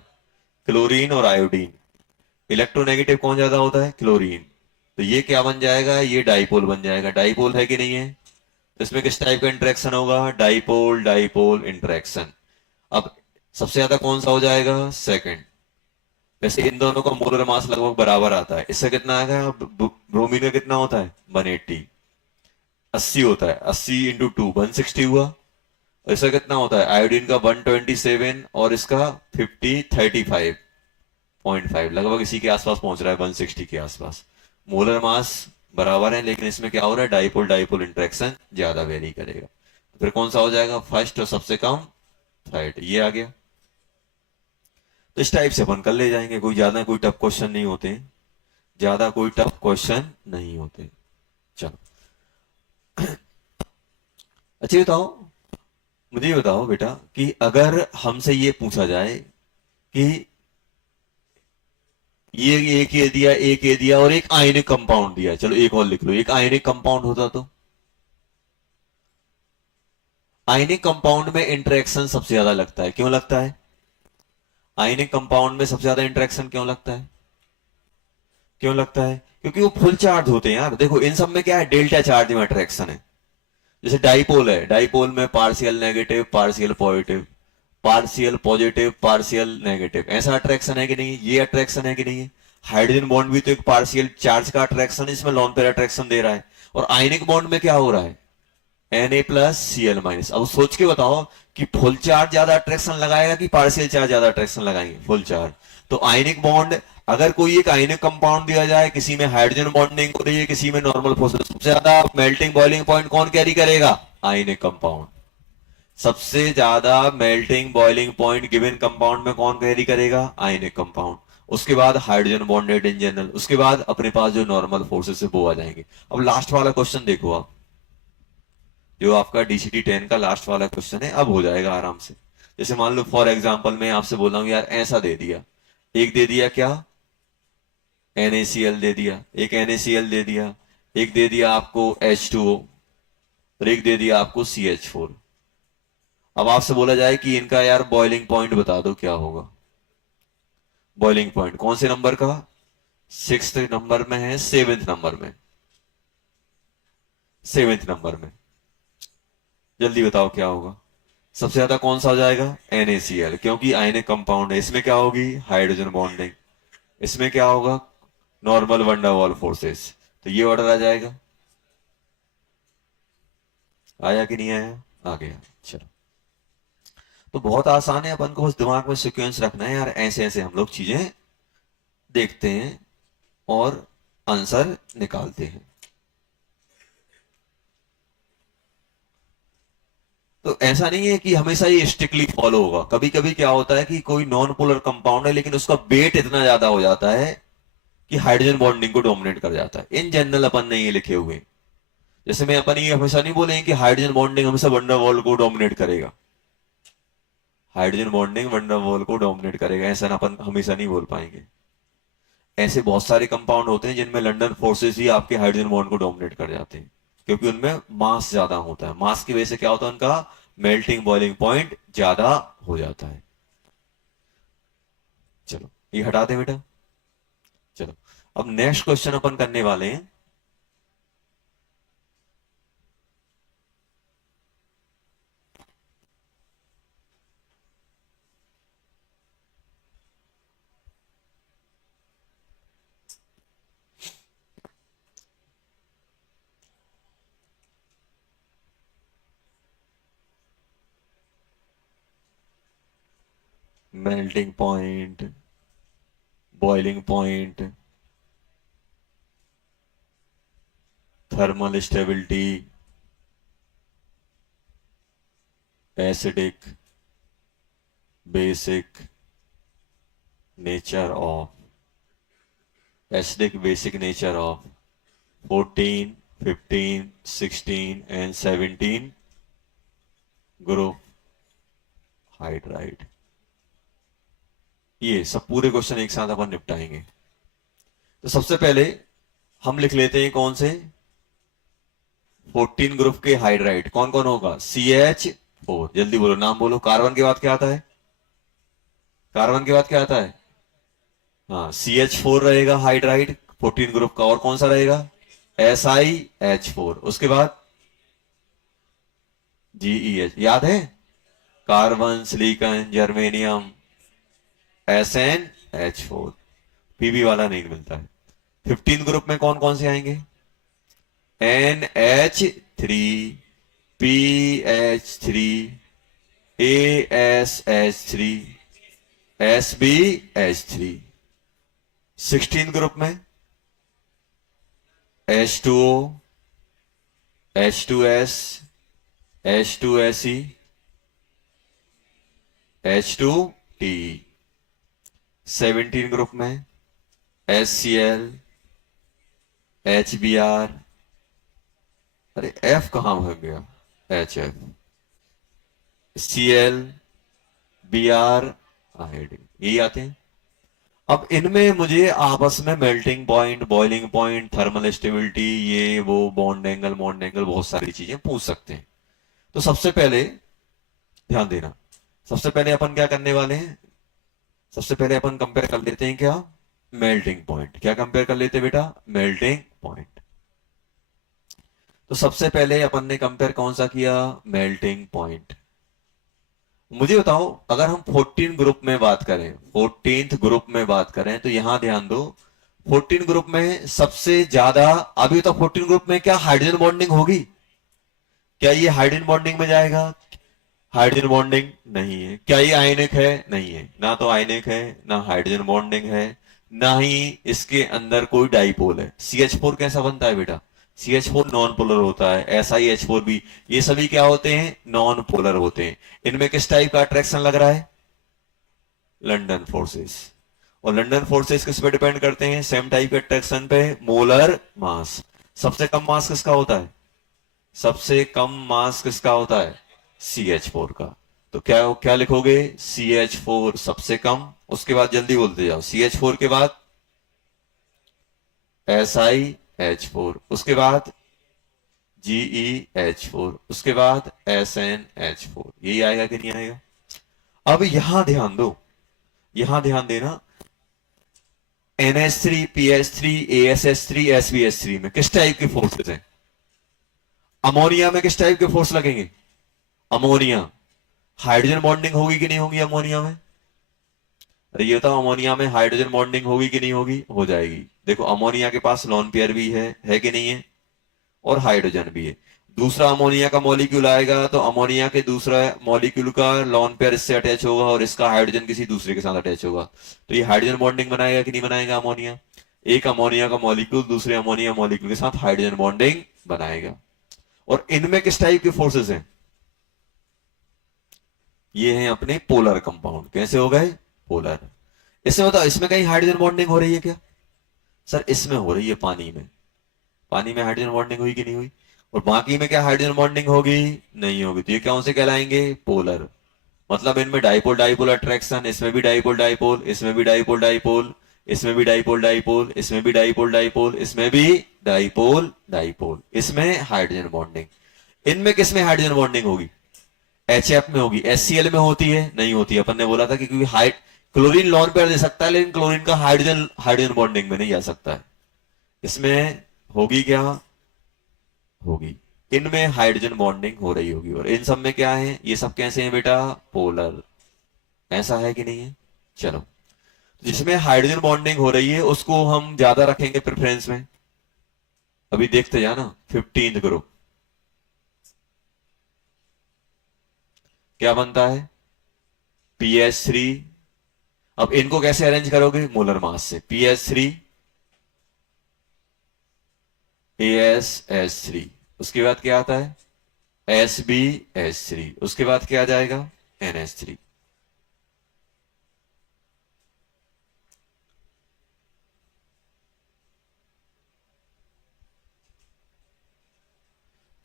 क्लोरीन और आयोडीन, इलेक्ट्रोनेगेटिव कौन ज्यादा होता है, क्लोरीन। तो ये क्या बन जाएगा, ये डाइपोल बन जाएगा। डाइपोल है कि नहीं है? तो इसमें किस टाइप का इंटरेक्शन होगा, डाइपोल डाइपोल इंटरेक्शन। अब सबसे ज्यादा कौन सा हो जाएगा, सेकंड। वैसे इन दोनों का मोलर मास लगभग बराबर आता है। इससे कितना आएगा, ब्रोमीन का कितना होता है, 180, 80 होता है। 80 इंटू 2 160 हुआ। इसका कितना होता है, आयोडीन का 127 और इसका 35 लगभग इसी के आसपास पहुंच रहा है, 160 के आसपास। मोलर मास बराबर है, लेकिन इसमें क्या हो रहा है, डाइपोल डाइपोल इंटरेक्शन ज्यादा वेरी करेगा। फिर कौन सा हो जाएगा, फर्स्ट और सबसे कम थर्ड, ये आ गया। तो इस टाइप से अपन कर ले जाएंगे, कोई ज्यादा कोई टफ क्वेश्चन नहीं होते हैं, ज्यादा कोई टफ क्वेश्चन नहीं होते। चलो, अच्छा ये बताओ, मुझे ये बताओ बेटा कि अगर हमसे ये पूछा जाए कि ये एक ये दिया, एक ये दिया और एक आयनिक कंपाउंड दिया, चलो एक और लिख लो, एक आयनिक कंपाउंड होता तो। आयनिक कंपाउंड में इंटरेक्शन सबसे ज्यादा लगता है, क्यों लगता है, आयनिक कंपाउंड में सबसे ज्यादा इंटरेक्शन क्यों लगता है, क्यों लगता है? क्योंकि वो फुल चार्ज होते हैं यार। देखो इन सब में क्या है, डेल्टा चार्ज में अट्रैक्शन है। जैसे डाइपोल है, डाइपोल में partial negative partial positive, partial positive partial negative, ऐसा अट्रैक्शन है कि नहीं, ये अट्रैक्शन है कि नहीं है? हाइड्रोजन बॉन्ड भी तो एक पार्शियल चार्ज का अट्रैक्शन, इसमें लॉन पेयर अट्रैक्शन दे रहा है। और आयनिक बॉन्ड में क्या हो रहा है, Na+Cl-। अब सोच के बताओ कि फुल चार्ज ज्यादा अट्रैक्शन लगाएगा कि पार्शियल चार्ज ज्यादा अट्रैक्शन लगाएंगे, फुल चार्ज। तो आयनिक बॉन्ड, अगर कोई एक आयनिक कंपाउंड दिया जाए, किसी में हाइड्रोजन बॉन्डिंग हो रही है, किसी में नॉर्मल फोर्स, सबसे ज्यादा मेल्टिंग बॉइलिंग पॉइंट कौन कैरी करेगा, आयनिक कंपाउंड। सबसे ज्यादा melting boiling point given compound में कौन कैरी करेगा, आयनिक कंपाउंड। उसके बाद हाइड्रोजन बॉन्डेड इन जनरल, उसके बाद अपने पास जो नॉर्मल फोर्सेस है वो आ जाएंगे। अब लास्ट वाला क्वेश्चन देखो आप, जो आपका DCT-10 का लास्ट वाला क्वेश्चन है, अब हो जाएगा आराम से। जैसे मान लो फॉर एग्जांपल मैं आपसे बोल रहा हूं यार, ऐसा दे दिया, एक दे दिया क्या, NaCl दे दिया, एक NaCl दे दिया, एक दे दिया आपको H2O, और एक दे दिया आपको CH4। अब आपसे बोला जाए कि इनका यार बॉइलिंग पॉइंट बता दो, क्या होगा, बॉइलिंग पॉइंट कौन से नंबर का, 6th नंबर में है, 7th नंबर में, 7th नंबर में, जल्दी बताओ क्या होगा। सबसे ज्यादा कौन सा हो जाएगा, NaCl, क्योंकि आयनिक कंपाउंड है, इसमें क्या होगी, हाइड्रोजन बॉन्डिंग। इसमें क्या होगा, नॉर्मल वन डार वाल फोर्सेस। तो ये ऑर्डर आ जाएगा, आया कि नहीं आया, आ गया। चलो, तो बहुत आसान है, अपन को बस दिमाग में सीक्वेंस रखना है यार, ऐसे ऐसे हम लोग चीजें देखते हैं और आंसर निकालते हैं। तो ऐसा नहीं है कि हमेशा ये स्ट्रिक्टली फॉलो होगा, कभी कभी क्या होता है कि कोई नॉन पोलर कंपाउंड है लेकिन उसका वेट इतना ज्यादा हो जाता है कि हाइड्रोजन बॉन्डिंग को डोमिनेट कर जाता है। इन जनरल अपन ने ये लिखे हुए हैं। जैसे मैं अपन ये हमेशा नहीं बोलेंगे कि हाइड्रोजन बॉन्डिंग हमेशा वंडर वॉल को डोमिनेट करेगा, हाइड्रोजन बॉन्डिंग वंडर वॉल को डोमिनेट करेगा, ऐसा ना अपन हमेशा नहीं बोल पाएंगे। ऐसे बहुत सारे कंपाउंड होते हैं जिनमें लंदन फोर्सेस ही आपके हाइड्रोजन बॉन्ड को डोमिनेट कर जाते हैं, क्योंकि उनमें मास ज्यादा होता है। मास की वजह से क्या होता है, उनका मेल्टिंग बॉइलिंग पॉइंट ज्यादा हो जाता है। चलो ये हटा दे बेटा। चलो, अब नेक्स्ट क्वेश्चन अपन करने वाले हैं। Melting point, boiling point, thermal stability, acidic, basic nature of, acidic basic nature of 14, 15, 16 and 17 group hydride. ये सब पूरे क्वेश्चन एक साथ अपन निपटाएंगे। तो सबसे पहले हम लिख लेते हैं कौन से 14 ग्रुप के हाइड्राइड कौन कौन होगा। CH4, जल्दी बोलो, नाम बोलो। कार्बन के बाद क्या आता है? कार्बन के बाद क्या आता है? हाँ, CH4 रहेगा हाइड्राइड 14 ग्रुप का। और कौन सा रहेगा? SiH4। उसके बाद GeH, याद है? Carbon, silicon, germanium, SnH4। PB वाला नहीं मिलता है। 15 ग्रुप में कौन कौन से आएंगे? NH3, PH3, ASH3, SbH3। 16 group में H2O, H2S, H2Se, H2Te। 17 group में HCl, HBr, अरे F कहां हो गया? HF, Cl, Br, आयोडीन, यही आते हैं। अब इनमें मुझे आपस में melting point, boiling point, thermal stability, ये वो, बॉन्ड एंगल, बॉन्ड एंगल, बहुत सारी चीजें पूछ सकते हैं। तो सबसे पहले ध्यान देना, सबसे पहले अपन क्या करने वाले हैं? सबसे पहले अपन कंपेयर कर लेते हैं क्या? Melting point. क्या कंपेयर कर लेते हैं बेटा? Melting point. तो सबसे पहले अपन ने कंपेयर कौन सा किया? Melting point. मुझे बताओ, अगर हम 14 ग्रुप में बात करें, 14th ग्रुप में बात करें, तो यहां ध्यान दो, 14 ग्रुप में सबसे ज्यादा, अभी तो 14 ग्रुप में क्या हाइड्रोजन बॉन्डिंग होगी? क्या ये हाइड्रोजन बॉन्डिंग में जाएगा? हाइड्रोजन बॉन्डिंग नहीं है। क्या ये आयनिक है? नहीं है। ना तो आयनिक है, ना हाइड्रोजन बॉन्डिंग है, ना ही इसके अंदर कोई डाइपोल है। CH4 कैसा बनता है बेटा? CH4 नॉन पोलर होता है। SiH4 भी, ये सभी क्या होते हैं? नॉन पोलर होते हैं। इनमें किस टाइप का अट्रैक्शन लग रहा है? London forces. और लंडन फोर्सेस किस पे डिपेंड करते हैं? सेम टाइप के अट्रैक्शन पे, मोलर मास। सबसे कम मास किसका होता है? सबसे कम मास किसका होता है? CH4 का। तो क्या क्या लिखोगे? CH4 सबसे कम। उसके बाद जल्दी बोलते जाओ, CH4 के बाद SiH4, उसके बाद GeH4, उसके बाद SnH4। यही आएगा कि नहीं आएगा? अब यहां ध्यान दो, यहां ध्यान देना, NH3, PH3, ASH3, SbH3 में किस टाइप के फोर्सेस हैं? अमोनिया में किस टाइप के फोर्स लगेंगे? अमोनिया, हाइड्रोजन बॉन्डिंग होगी कि नहीं होगी अमोनिया में? अरे ये बताओ, अमोनिया में हाइड्रोजन बॉन्डिंग होगी कि नहीं होगी? हो जाएगी। देखो, अमोनिया के पास लोन पेयर भी है कि नहीं है? और हाइड्रोजन भी है। दूसरा अमोनिया का मॉलिक्यूल आएगा, तो अमोनिया के दूसरा मॉलिक्यूल का लोन पेयर इससे अटैच होगा और इसका हाइड्रोजन किसी दूसरे के साथ अटैच होगा। तो ये हाइड्रोजन बॉन्डिंग बनाएगा कि नहीं बनाएगा अमोनिया? एक अमोनिया का मॉलिक्यूल दूसरे अमोनिया मॉलिक्यूल के साथ हाइड्रोजन बॉन्डिंग बनाएगा। और इनमें किस टाइप के फोर्सेस हैं? ये हैं अपने पोलर कंपाउंड। कैसे हो गए? पोलर। इसमें बताओ, इसमें कहीं हाइड्रोजन बॉन्डिंग हो रही है क्या? सर इसमें हो रही है, पानी में। पानी में हाइड्रोजन बॉन्डिंग हुई कि नहीं हुई? और बाकी में क्या हाइड्रोजन बॉन्डिंग होगी? नहीं होगी। तो ये कौन से कहलाएंगे? पोलर। मतलब इनमें डाइपोल डाइपोल अट्रैक्शन, इसमें भी डाइपोल डाइपोल, इसमें भी डाइपोल डाइपोल, इसमें भी डाइपोल डाइपोल, इसमें भी डाइपोल डाइपोल, इसमें भी डाइपोल डाइपोल, इसमें हाइड्रोजन बॉन्डिंग। इनमें किसमें हाइड्रोजन बॉन्डिंग होगी? HF में होगी। HCl में होती है? नहीं होती। अपन ने बोला था कि क्योंकि हाइड क्लोरीन लॉन पेयर दे सकता है, लेकिन क्लोरीन का हाइड्रोजन हाइड्रोजन बॉन्डिंग में नहीं जा सकता है। इसमें होगी क्या? होगी। इनमें हाइड्रोजन बॉन्डिंग हो रही होगी। और इन सब में क्या है? ये सब कैसे हैं बेटा? पोलर। ऐसा है कि नहीं है? चलो, जिसमें हाइड्रोजन बॉन्डिंग हो रही है उसको हम ज्यादा रखेंगे प्रेफरेंस में। अभी देखते जाना, 15th ग्रुप क्या बनता है? PH3, अब इनको कैसे अरेंज करोगे? मोलर मास से। PH3 AsH3, उसके बाद क्या आता है? SbH3, उसके बाद क्या आ जाएगा? NH3।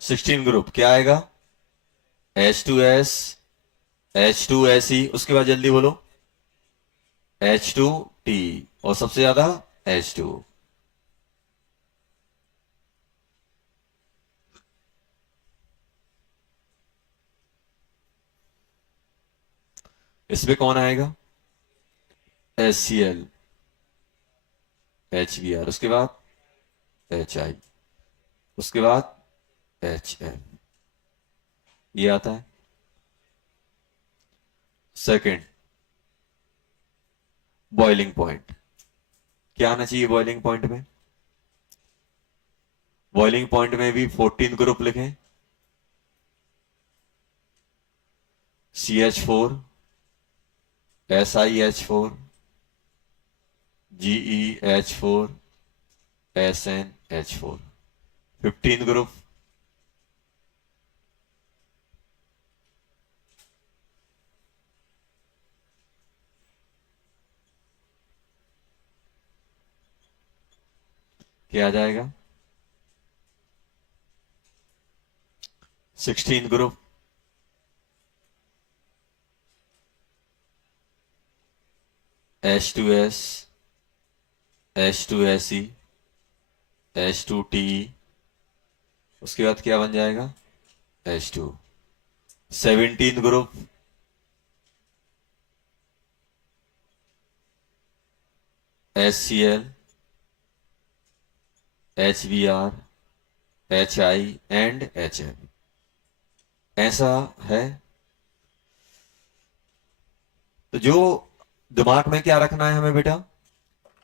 सिक्सटीन ग्रुप क्या आएगा? H2S H2Se, उसके बाद जल्दी बोलो H2T, और सबसे ज्यादा H2। इसमें कौन आएगा? HCl HBr, उसके बाद HI, उसके बाद HF, ये आता है। सेकंड, बॉइलिंग पॉइंट क्या आना चाहिए? बॉइलिंग पॉइंट में, बॉइलिंग पॉइंट में भी 14 ग्रुप लिखें। CH4 SiH4 GeH4 SnH4, 15 group. क्या आ जाएगा? 16 ग्रुप। H2S H2Se H2Te, उसके बाद क्या बन जाएगा? H2। 17 group. HCl HBr HI and HF, ऐसा है। तो जो दिमाग में क्या रखना है हमें बेटा?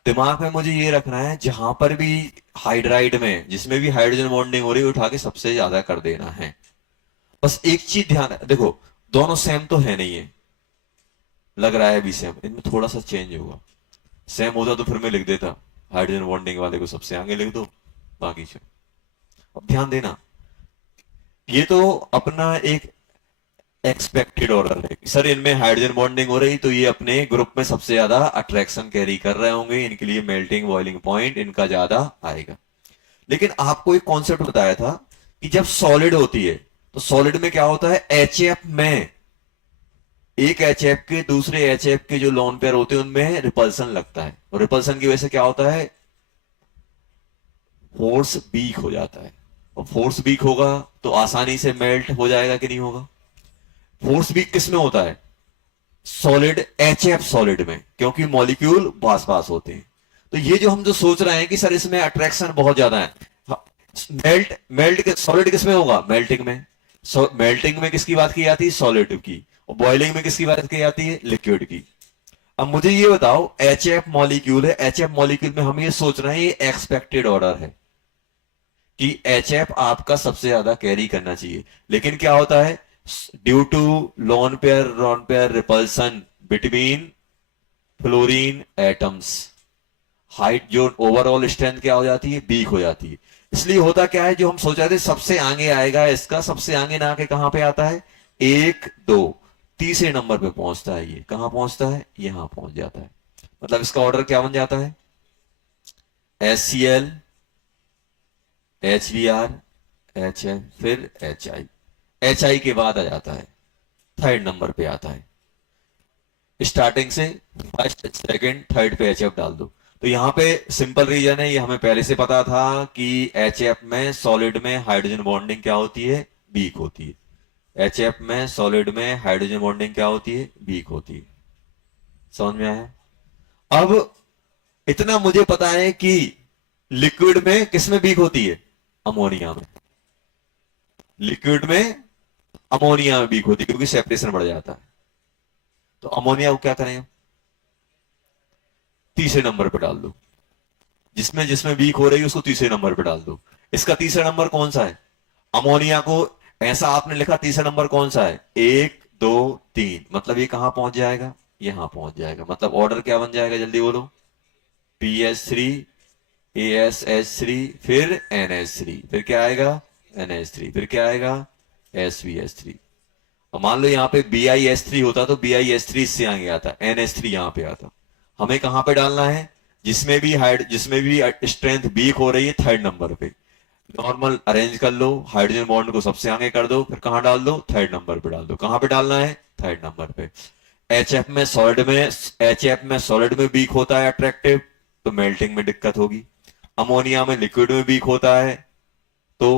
दिमाग में मुझे ये रखना है, जहां पर भी हाइड्राइड में जिसमें भी हाइड्रोजन बॉन्डिंग हो रही है उठा के सबसे ज्यादा कर देना है। बस एक चीज ध्यान, देखो दोनों सेम तो है नहीं है, लग रहा है भी सेम, इनमें थोड़ा सा चेंज होगा। सेम होता तो फिर मैं लिख देता हाइड्रोजन बॉन्डिंग वाले को सबसे आगे लिख दो, बाकी से। अब ध्यान देना, ये तो अपना एक एक्सपेक्टेड ऑर्डर है। सर इनमें हाइड्रोजन बॉन्डिंग हो रही तो ये अपने ग्रुप में सबसे ज्यादा अट्रैक्शन कैरी कर रहे होंगे, इनके लिए मेल्टिंग बॉइलिंग पॉइंट इनका ज्यादा आएगा। लेकिन आपको एक कॉन्सेप्ट बताया था कि जब सॉलिड होती है तो सॉलिड में क्या होता है? HF में एक HF के दूसरे HF के जो लोन पेयर होते हैं उनमें रिपल्सन लगता है, और रिपल्सन की वजह से क्या होता है? फोर्स वीक हो जाता है, और फोर्स वीक होगा तो आसानी से मेल्ट हो जाएगा कि नहीं होगा? फोर्स वीक किस में होता है? सॉलिड HF सॉलिड में, क्योंकि मॉलिक्यूल पास पास होते हैं। तो ये जो हम जो सोच रहे हैं कि सर इसमें अट्रैक्शन बहुत ज्यादा है, मेल्ट मेल्ट सॉलिड किस में होगा? मेल्टिंग में। मेल्टिंग में किसकी बात की जाती है? सॉलिड की। और बॉइलिंग में किसकी बात की जाती है? लिक्विड की। अब मुझे ये बताओ, HF मॉलिक्यूल है, HF मॉलिक्यूल में हम ये सोच रहे हैं ये एक्सपेक्टेड ऑर्डर है कि HF आपका सबसे ज्यादा कैरी करना चाहिए। लेकिन क्या होता है? Due to lone pair repulsion between fluorine atoms, हाइट जो ओवरऑल स्ट्रेंथ क्या हो जाती है? वीक हो जाती है। इसलिए होता क्या है, जो हम सोचा थे सबसे आगे आएगा, इसका सबसे आगे ना आके कहां पे आता है? 1 2 तीसरे नंबर पे पहुंचता है। ये कहां पहुंचता है? यहां पहुंच जाता है। मतलब इसका ऑर्डर क्या बन जाता है? HCl HBr HF फिर HI। HI के बाद आ जाता है, थर्ड नंबर पे आता है। स्टार्टिंग से फर्स्ट सेकंड थर्ड पे HF डाल दो। तो यहां पे सिंपल रीजन है, ये हमें पहले से पता था कि HF में सॉलिड में हाइड्रोजन बॉन्डिंग क्या होती है? वीक होती है। HF में सॉलिड में हाइड्रोजन बॉन्डिंग क्या होती है? वीक होती है। समझ में आया? अब इतना मुझे पता है कि लिक्विड में किस में वीक होती है? अमोनिया में। लिक्विड में अमोनिया में वीक होती है, क्योंकि सेपरेशन बढ़ जाता है। तो अमोनिया को क्या करें? तीसरे नंबर पे डाल दो। जिसमें जिसमें वीक हो रही है उसको तीसरे नंबर पे डाल दो। इसका तीसरा नंबर कौन सा है? अमोनिया को ऐसा आपने लिखा, तीसरा नंबर कौन सा है? 1 2 3, मतलब ये कहां पहुंच जाएगा? यहां पहुंच जाएगा। मतलब ऑर्डर क्या बन जाएगा, जल्दी बोलो। PS3, ASH3, फिर NH3, फिर क्या आएगा, NH3, फिर क्या आएगा, SVH3। अब मान लो यहाँ पे BiS3 होता तो BiS3 इससे आगे आता, NH3 यहाँ पे आता। हमें कहां पे डालना है, जिसमें भी स्ट्रेंथ वीक हो रही है, थर्ड नंबर पे। नॉर्मल अरेंज कर लो, हाइड्रोजन बॉन्ड को सबसे आगे कर दो, फिर कहां डाल दो, थर्ड नंबर पे डाल दो। कहां पे डालना है, थर्ड नंबर पे। एच एफ में सॉलिड में वीक होता है अट्रैक्टिव, तो मेल्टिंग में दिक्कत होगी। अमोनिया में लिक्विड में वीक होता है तो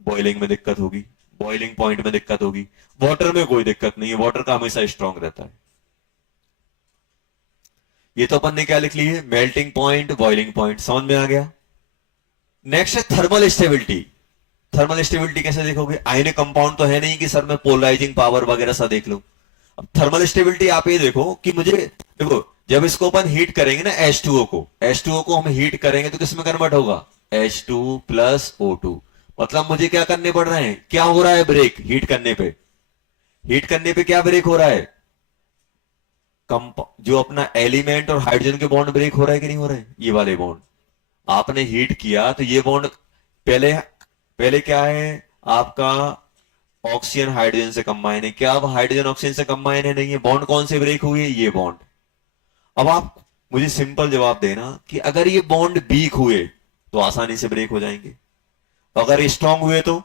बॉइलिंग में दिक्कत होगी, बॉइलिंग पॉइंट में दिक्कत होगी। वाटर में कोई दिक्कत नहीं है, वाटर का हमेशा स्ट्रांग रहता है। ये तो अपन ने क्या लिख ली है, मेल्टिंग पॉइंट, बॉइलिंग पॉइंट, समझ में आ गया। नेक्स्ट है थर्मल स्टेबिलिटी। थर्मल स्टेबिलिटी कैसे देखोगे, आयनिक कंपाउंड तो है नहीं कि सर मैं पोलराइजिंग पावर वगैरह सा देख लूं। अब थर्मल स्टेबिलिटी आप ये देखो कि मुझे, देखो जब इसको अपन हीट करेंगे ना, H2O को हम हीट करेंगे तो किसमें कन्वर्ट होगा, H2+O2। मतलब मुझे क्या करने पड़ रहे हैं, क्या हो रहा है ब्रेक, हीट करने पे, हीट करने पे क्या ब्रेक हो रहा है, जो अपना एलिमेंट और हाइड्रोजन के बॉन्ड ब्रेक हो रहा है कि नहीं हो रहा है, ये वाले बॉन्ड। आपने हीट किया तो ये बॉन्ड, पहले पहले क्या है आपका, ऑक्सीजन हाइड्रोजन से कंबाइन है, क्या अब हाइड्रोजन ऑक्सीजन से कंबाइन है, नहीं है। बॉन्ड कौन से ब्रेक हुए, ये बॉन्ड। अब आप मुझे सिंपल जवाब देना कि अगर ये बॉन्ड वीक हुए तो आसानी से ब्रेक हो जाएंगे, तो अगर स्ट्रांग हुए तो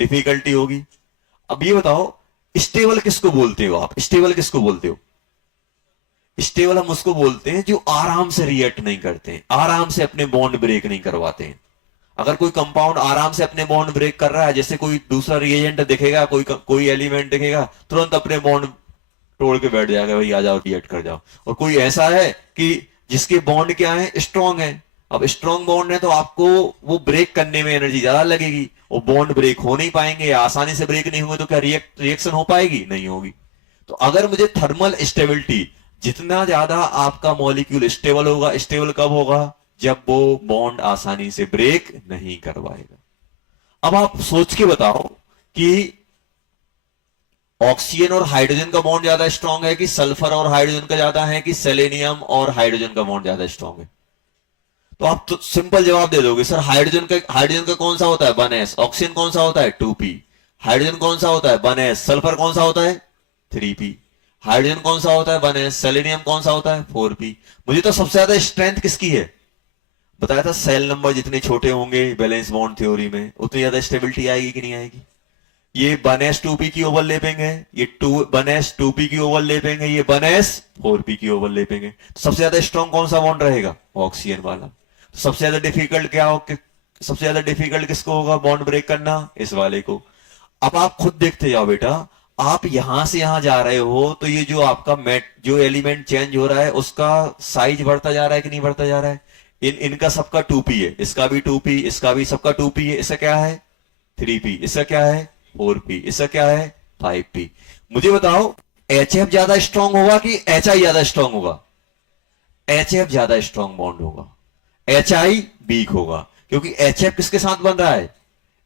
डिफिकल्टी होगी। अब ये बताओ, स्टेबल किसको बोलते हो आप, स्टेबल किसको बोलते हो, स्टेबल हम उसको बोलते हैं जो आराम से रिएक्ट नहीं करते हैं, आराम से अपने बॉन्ड ब्रेक नहीं करवाते हैं। अगर कोई कंपाउंड आराम से अपने बॉन्ड ब्रेक कर रहा है, जैसे कोई दूसरा रिएजेंट दिखेगा, कोई एलिमेंट दिखेगा, तुरंत अपने बॉन्ड तोड़ के बैठ जाएगा, भाई आ जाओ रिएक्ट कर जाओ। और कोई ऐसा है कि जिसके बॉन्ड क्या है, स्ट्रांग है। अब स्ट्रांग बॉन्ड है तो आपको वो ब्रेक करने में एनर्जी ज्यादा लगेगी, और बॉन्ड ब्रेक हो नहीं पाएंगे, या आसानी से ब्रेक नहीं होंगे, तो क्या रिएक्शन हो पाएगी, नहीं होगी। तो अगर मुझे थर्मल स्टेबिलिटी, जितना ज्यादा आपका मॉलिक्यूल स्टेबल होगा, स्टेबल कब होगा, जब वो बॉन्ड आसानी से ब्रेक नहीं करवाएगा। अब आप सोच के बताओ कि ऑक्सीजन और हाइड्रोजन का बॉन्ड ज्यादा स्ट्रांग है, कि सल्फर और हाइड्रोजन का ज्यादा है, कि सेलेनियम और हाइड्रोजन का बॉन्ड ज्यादा स्ट्रांग है। तो आप तो सिंपल जवाब दे दोगे, सर हाइड्रोजन का कौन सा होता है 1s, ऑक्सीजन कौन सा होता है 2p, हाइड्रोजन कौन सा होता है 1s, सल्फर कौन सा होता है 3p, हाइड्रोजन कौन सा होता है 1s, सेलेनियम कौन सा होता है 4p। मुझे तो सबसे ज्यादा स्ट्रेंथ किसकी है, बताया था सेल नंबर जितने छोटे होंगे बैलेंस बॉन्ड थ्योरी में, उतनी ज्यादा स्टेबिलिटी आएगी कि नहीं आएगी। ये 1s2p की ओवरलैपिंग है, ये 1s2p की ओवरलैपिंग है, ये 1s4p की ओवरलैपिंग है। तो सबसे ज्यादा स्ट्रॉन्ग कौन सा बॉन्ड रहेगा, ऑक्सीजन वाला। तो सबसे ज्यादा डिफिकल्ट क्या हो, सबसे ज्यादा डिफिकल्ट किसको होगा बॉन्ड ब्रेक करना, इस वाले को। अब आप खुद देखते जाओ बेटा, आप यहां से यहां जा रहे हो तो ये जो आपका जो एलिमेंट चेंज हो रहा है उसका साइज बढ़ता जा रहा है कि नहीं बढ़ता जा रहा है। इनका सबका 2p है, इसका भी 2p, इसका भी सबका 2p है, इसका क्या है 3p, इसका क्या है 4p, इसका क्या है 5p। मुझे बताओ HF ज्यादा स्ट्रांग होगा कि HI ज्यादा स्ट्रांग होगा, HF ज्यादा स्ट्रांग बॉन्ड होगा, HI वीक होगा। क्योंकि HF किसके साथ बन रहा है,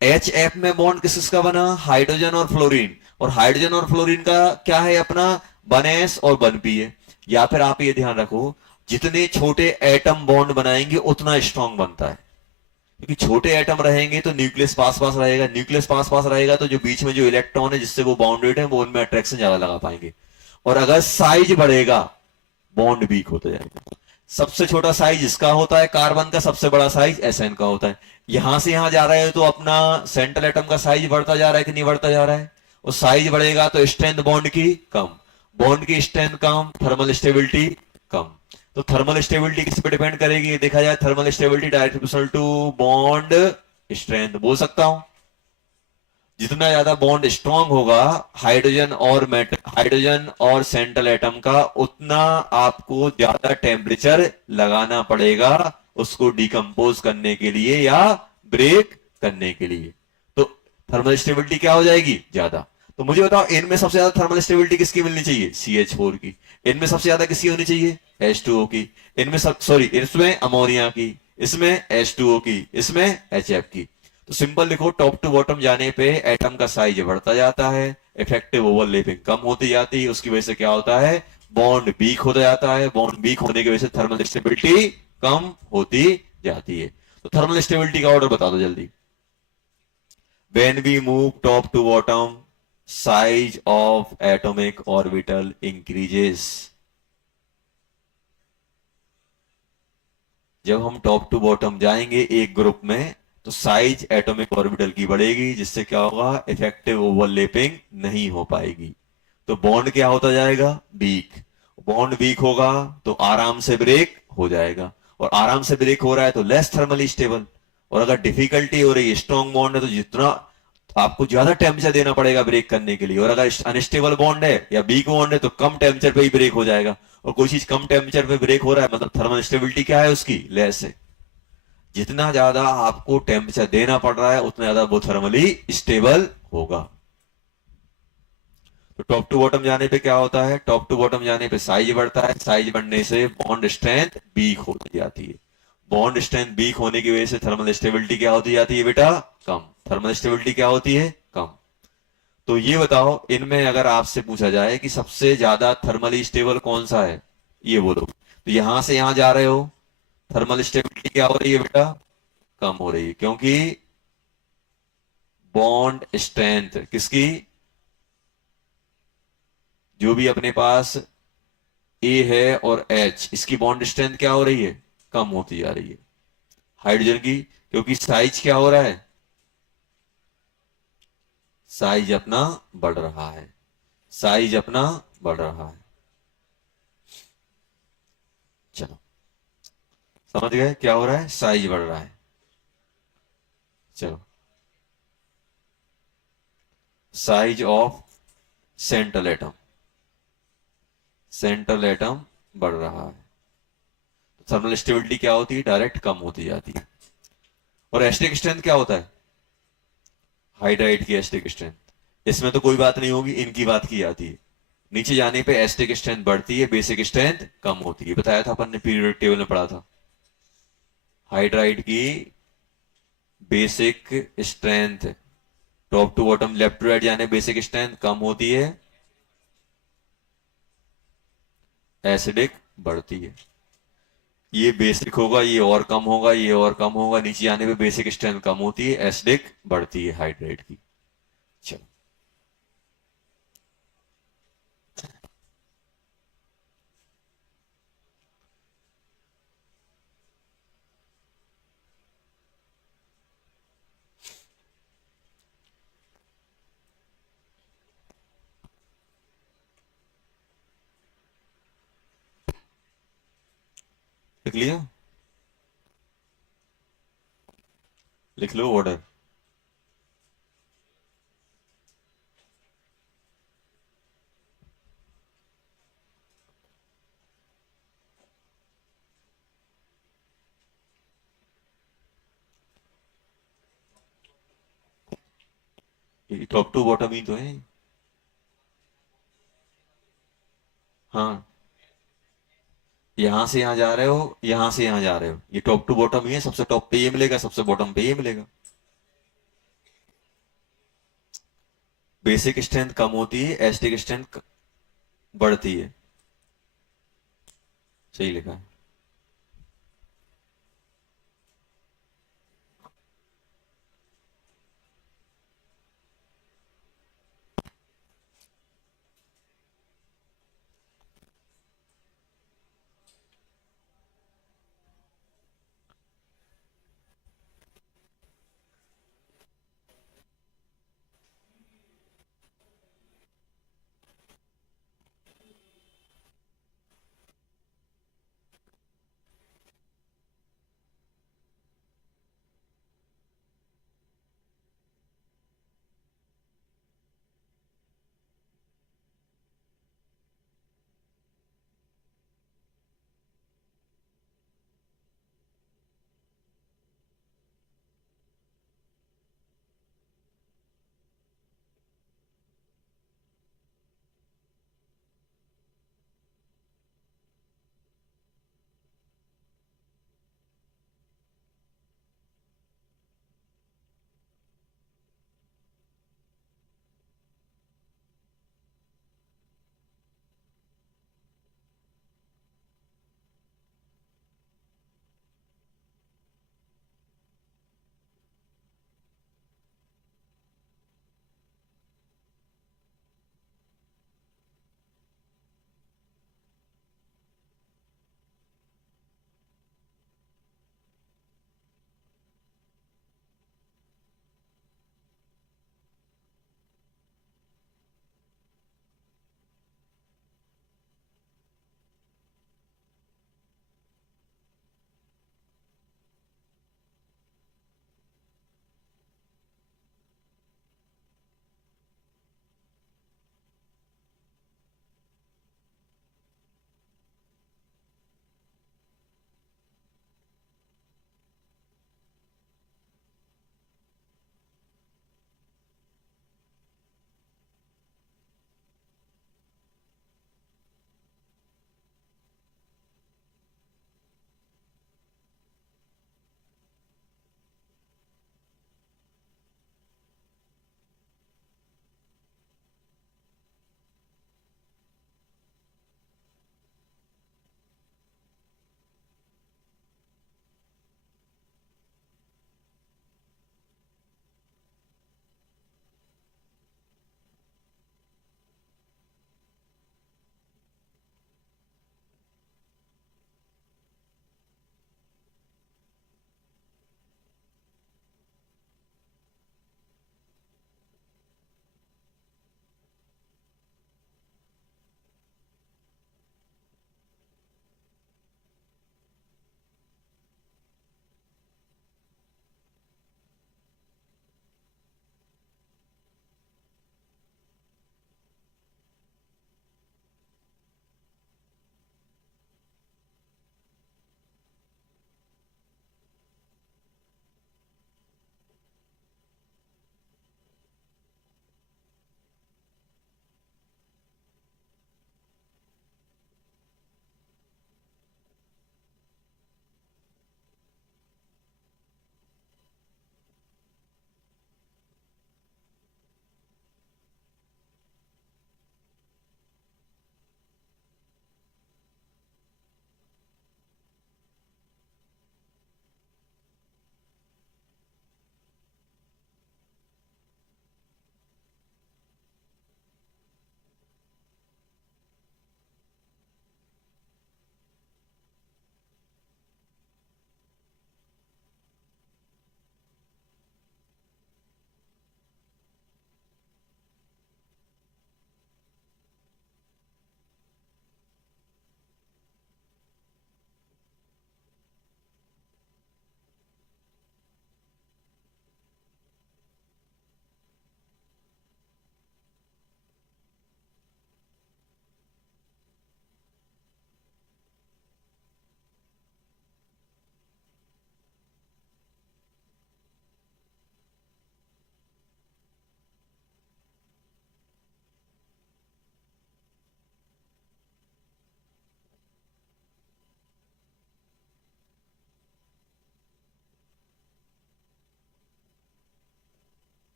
HF में बॉन्ड किसका बना, हाइड्रोजन और फ्लोरीन, और हाइड्रोजन और फ्लोरीन का क्या है अपना 1s और 1p है। या फिर आप ये ध्यान रखो, जितने छोटे एटम बॉन्ड बनाएंगे उतना स्ट्रांग बनता है, क्योंकि छोटे एटम रहेंगे तो न्यूक्लियस पास पास रहेगा, न्यूक्लियस पास पास रहेगा तो जो बीच में जो इलेक्ट्रॉन है जिससे वो बाउंडेड है वो उनमें अट्रैक्शन ज्यादा लगा पाएंगे। और अगर साइज बढ़ेगा बॉन्ड वीक होता जाएगा। सबसे छोटा साइज इसका होता है कार्बन का, सबसे बड़ा साइज SN का होता है। यहां से यहां जा रहे हो तो अपना सेंट्रल एटम का साइज बढ़ता जा रहा है कि नहीं बढ़ता जा रहा है, और साइज बढ़ेगा तो स्ट्रेंथ बॉन्ड की कम, बॉन्ड की स्ट्रेंथ कम, थर्मल स्टेबिलिटी कम। तो थर्मल स्टेबिलिटी किस पे डिपेंड करेगी, देखा जाए thermal stability direct proportional to bond strength. बोल सकता हूं जितना ज्यादा बॉन्ड स्ट्रांग होगा हाइड्रोजन और सेंट्रल एटम का, उतना आपको ज्यादा टेम्परेचर लगाना पड़ेगा उसको डिकम्पोज करने के लिए या ब्रेक करने के लिए। तो थर्मल स्टेबिलिटी क्या हो जाएगी ज्यादा। तो मुझे बताओ इनमें सबसे ज्यादा थर्मल स्टेबिलिटी किसकी मिलनी चाहिए, CH4 की। इनमें सबसे ज्यादा किसकी होनी चाहिए, H2O की। इसमें अमोनिया की, इसमें H2O की, इसमें HF की। तो सिंपल लिखो, टॉप टू बॉटम जाने पे एटम का साइज बढ़ता जाता है, इफेक्टिव ओवरलैपिंग कम होती जाती है, उसकी वजह से क्या होता है बॉन्ड वीक होता जाता है, बॉन्ड वीक होने की वजह से थर्मल स्टेबिलिटी कम होती जाती है। तो थर्मल स्टेबिलिटी का ऑर्डर बता दो जल्दी। When we move top to bottom, size of atomic orbital increases. जब हम टॉप टू बॉटम जाएंगे एक ग्रुप में, तो साइज एटॉमिक ऑर्बिटल की बढ़ेगी, जिससे क्या होगा, इफेक्टिव ओवरलैपिंग नहीं हो पाएगी। तो बॉन्ड क्या होता जाएगा, वीक। बॉन्ड वीक होगा तो आराम से ब्रेक हो जाएगा, और आराम से ब्रेक हो रहा है तो लेस थर्मली स्टेबल। और अगर डिफिकल्टी हो रही है, स्ट्रॉन्ग बॉन्ड है, तो जितना आपको ज्यादा टेम्परेचर देना पड़ेगा ब्रेक करने के लिए। और अगर अनस्टेबल बॉन्ड है या वीक बॉन्ड है तो कम टेम्परेचर पे ही ब्रेक हो जाएगा। और कोई चीज कम टेम्परेचर पे ब्रेक हो रहा है मतलब थर्मल स्टेबिलिटी क्या है उसकी, लेस है। जितना ज्यादा आपको टेम्परेचर देना पड़ रहा है उतना ज्यादा वो थर्मली स्टेबल होगा। तो टॉप टू बॉटम जाने पे क्या होता है, टॉप टू बॉटम जाने पे साइज बढ़ता है, साइज बढ़ने से बॉन्ड स्ट्रेंथ वीक होती जाती है। बॉन्ड स्ट्रेंथ वीक होने की वजह से थर्मल स्टेबिलिटी क्या होती जाती है बेटा, कम। थर्मल स्टेबिलिटी क्या होती है, कम। तो ये बताओ, इनमें अगर आपसे पूछा जाए कि सबसे ज्यादा थर्मली स्टेबल कौन सा है, ये बोलो। तो यहां से यहां जा रहे हो, थर्मल स्टेबिलिटी क्या हो रही है बेटा, कम हो रही है, क्योंकि बॉन्ड स्ट्रेंथ किसकी, जो भी अपने पास ए है और एच, इसकी बॉन्ड स्ट्रेंथ क्या हो रही है, कम होती जा रही है। हाइड्रोजन की, क्योंकि साइज क्या हो रहा है, साइज अपना बढ़ रहा है, साइज अपना बढ़ रहा है। चलो, समझ गए क्या हो रहा है, साइज बढ़ रहा है। चलो, size of central atom, central atom बढ़ रहा है। थर्मल स्टेबिलिटी क्या होती है, डायरेक्ट कम होती जाती है। और एस्टिक स्ट्रेंथ क्या होता है, हाइड्राइड की एस्टिक स्ट्रेंथ। इसमें तो कोई बात नहीं होगी, इनकी बात की जाती है। नीचे जाने पे एस्टिक स्ट्रेंथ बढ़ती है, बेसिक स्ट्रेंथ कम होती है, बताया था अपन ने, पीरियोडिक टेबल में पढ़ा था। हाइड्राइड की basic strength top to bottom left to right जाने बेसिक स्ट्रेंथ कम होती है, एसिडिक बढ़ती है। ये बेसिक होगा, ये और कम होगा, ये और कम होगा, नीचे आने पे बेसिक स्ट्रेंथ कम होती है, एसिडिक बढ़ती है हाइड्रेट की। चलो, लिख लिया, लिख लो ऑर्डर। ये टॉप टू बॉटम ही तो है। हाँ, यहां से यहां जा रहे हो, यहां से यहां जा रहे हो, ये टॉप टू बॉटम ही है, सबसे टॉप पे ये मिलेगा, सबसे बॉटम पे ये मिलेगा। बेसिक स्ट्रेंथ कम होती है, एसिडिक स्ट्रेंथ बढ़ती है। सही लिखा है।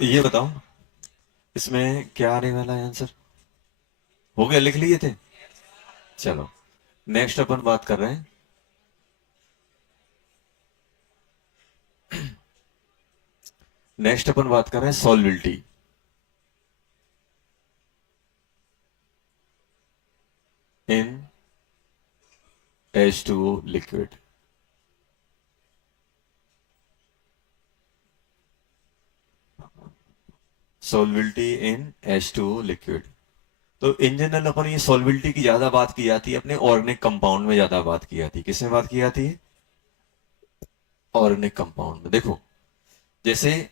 ये बताओ इसमें क्या आने वाला है आंसर? हो गया, लिख लिए थे? चलो, नेक्स्ट अपन बात कर रहे हैं। नेक्स्ट अपन बात कर रहे हैं सॉल्विलिटी इन H2O लिक्विड। सॉल्विलिटी इन H2O लिक्विड। तो इन जनरल अपन ये सॉल्विलिटी की ज्यादा बात की जाती है अपने ऑर्गेनिक कंपाउंड में, ज्यादा बात की जाती है। किसमें बात की जाती है? ऑर्गेनिक कंपाउंड में। देखो, जैसे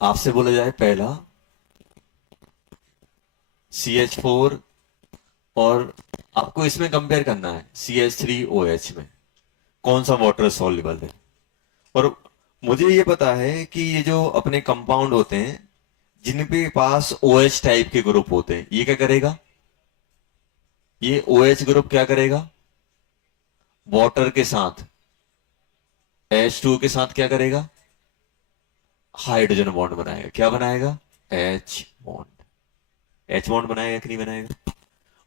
आपसे बोला जाए पहला CH4, और आपको इसमें कंपेयर करना है CH3OH में कौन सा वाटर सॉल्युबल है। और मुझे ये पता है कि ये जो अपने कंपाउंड होते हैं जिनके पास OH टाइप के ग्रुप होते हैं, ये क्या करेगा? ये OH ग्रुप क्या करेगा? वाटर के साथ H2 के साथ क्या करेगा? हाइड्रोजन बॉन्ड बनाएगा। क्या बनाएगा? H bond. H बॉन्ड बनाएगा कि नहीं बनाएगा?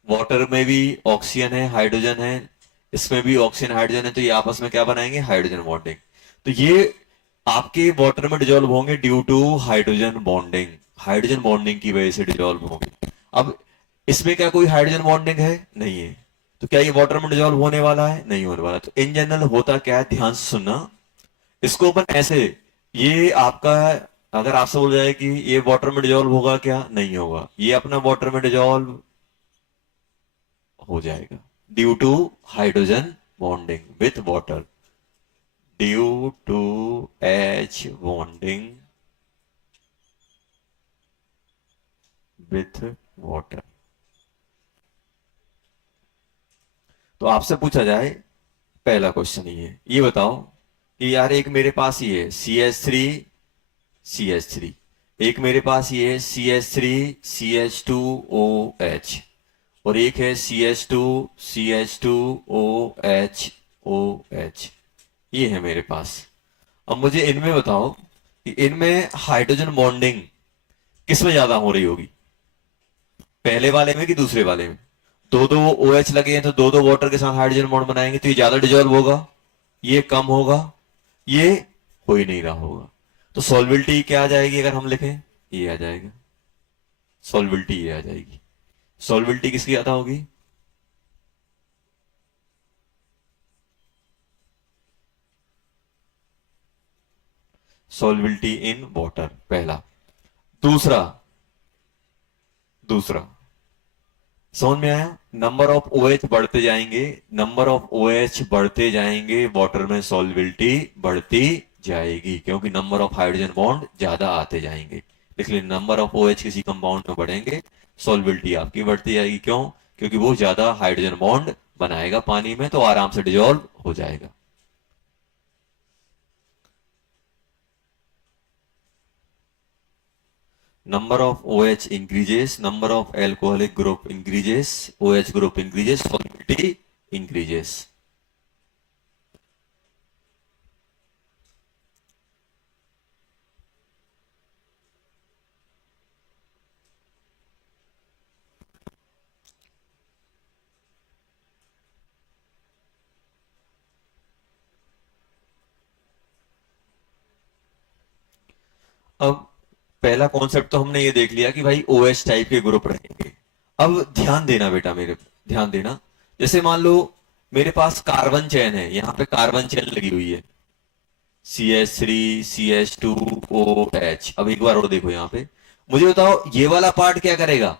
वाटर में भी ऑक्सीजन है, हाइड्रोजन है, इसमें भी ऑक्सीजन हाइड्रोजन है, तो ये आपस में क्या बनाएंगे? Hydrogen bonding. तो ये आपके वाटर में डिजोल्व होंगे due to hydrogen bonding. Hydrogen bonding की वजह से डिजोल्व होंगे। अब इसमें क्या कोई हाइड्रोजन बॉन्डिंग है? नहीं है। तो क्या ये वाटर में डिजोल्व होने वाला है? नहीं होने वाला। तो इन जनरल होता क्या है, ध्यान से सुनना इसको अपन ऐसे, ये आपका, अगर आपसे बोला जाए कि ये वाटर में डिजोल्व होगा, क्या नहीं होगा? ये अपना वाटर में डिजोल्व हो जाएगा due to hydrogen bonding with water. Due to H bonding with water. तो आपसे पूछा जाए पहला क्वेश्चन ये बताओ कि यार एक मेरे पास ये CH3 एक मेरे पास ये CH3CH2OH, और एक है CH2CH2OH। ये है मेरे पास। अब मुझे इनमें बताओ कि इनमें हाइड्रोजन बॉन्डिंग किसमें ज्यादा हो रही होगी, पहले वाले में कि दूसरे वाले में? दो दो OH लगे हैं तो दो दो वाटर के साथ हाइड्रोजन बॉन्ड बनाएंगे, तो ये ज्यादा डिजोल्व होगा, ये कम होगा, ये हो ही नहीं रहा होगा। तो सॉल्विलिटी क्या आ जाएगी अगर हम लिखें? ये आ जाएगा सॉल्विलिटी, ये आ जाएगी। सॉल्विलिटी किसकी ज्यादा होगी? सॉल्विलिटी इन वाटर, पहला। दूसरा दूसरा समझ में आया? नंबर ऑफ OH बढ़ते जाएंगे, नंबर ऑफ OH बढ़ते जाएंगे, वाटर में सॉल्विलिटी बढ़ती जाएगी, क्योंकि नंबर ऑफ हाइड्रोजन बॉन्ड ज्यादा आते जाएंगे। इसलिए नंबर ऑफ OH किसी कंपाउंड में बढ़ेंगे, सॉल्विलिटी आपकी बढ़ती जाएगी। क्यों? क्योंकि वो ज्यादा हाइड्रोजन बॉन्ड बनाएगा पानी में, तो आराम से डिजोल्व हो जाएगा। Number of OH increases, number of alcoholic group increases, OH group increases, solubility increases. अब पहला कॉन्सेप्ट तो हमने ये देख लिया कि भाई OH टाइप के ग्रुप रहेंगे। अब ध्यान देना बेटा, मेरे ध्यान देना। जैसे मान लो मेरे पास कार्बन चेन है, यहां पे कार्बन चेन लगी हुई है, CH3 CH2OH। अब एक बार और देखो यहां पे, मुझे बताओ ये वाला पार्ट क्या करेगा?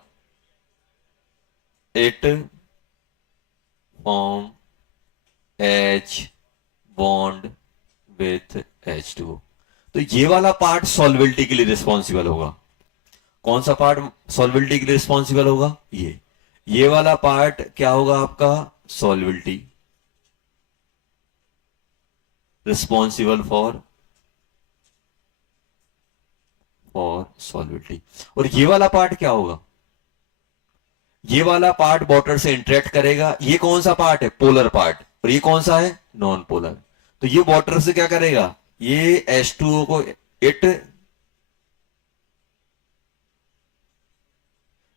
It form H bond with H2O। तो ये वाला पार्ट सॉल्विलिटी के लिए रिस्पॉन्सिबल होगा। कौन सा पार्ट सॉल्विलिटी के लिए रिस्पॉन्सिबल होगा? ये वाला पार्ट क्या होगा आपका? सॉल्विलिटी, रिस्पॉन्सिबल फॉर सॉल्विलिटी। और ये वाला पार्ट क्या होगा? ये वाला पार्ट वाटर से इंटरेक्ट करेगा। ये कौन सा पार्ट है? Polar part. और ये कौन सा है? Non polar. तो ये वाटर से क्या करेगा? ये H2O को इट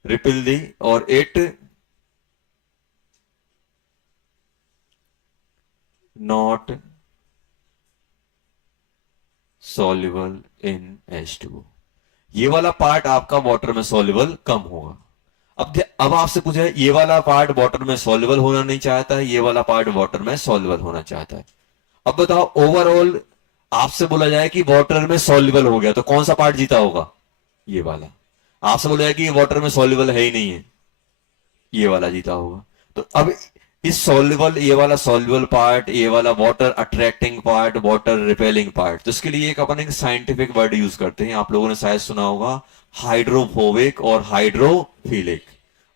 रिपिल दी और it not soluble in H2O। ये वाला पार्ट आपका वाटर में सॉल्युबल कम होगा। अब आपसे पूछा है ये वाला पार्ट वाटर में सॉल्युबल होना नहीं चाहता है, ये वाला पार्ट वाटर में सॉल्युबल होना चाहता है। अब बताओ ओवरऑल आपसे बोला जाए कि वाटर में सॉल्युबल हो गया तो कौन सा पार्ट जीता होगा? ये वाला। आपसे बोला जाए कि वाटर में सॉल्युबल है ही नहीं है, ये वाला जीता होगा। तो अब इस सॉल्युबल, ये वाला सॉल्युबल पार्ट, ये वाला water attracting part, water repelling part, तो इसके लिए एक अपन एक साइंटिफिक वर्ड यूज करते हैं, आप लोगों ने शायद सुना होगा, हाइड्रोफोबिक और हाइड्रोफिलिक।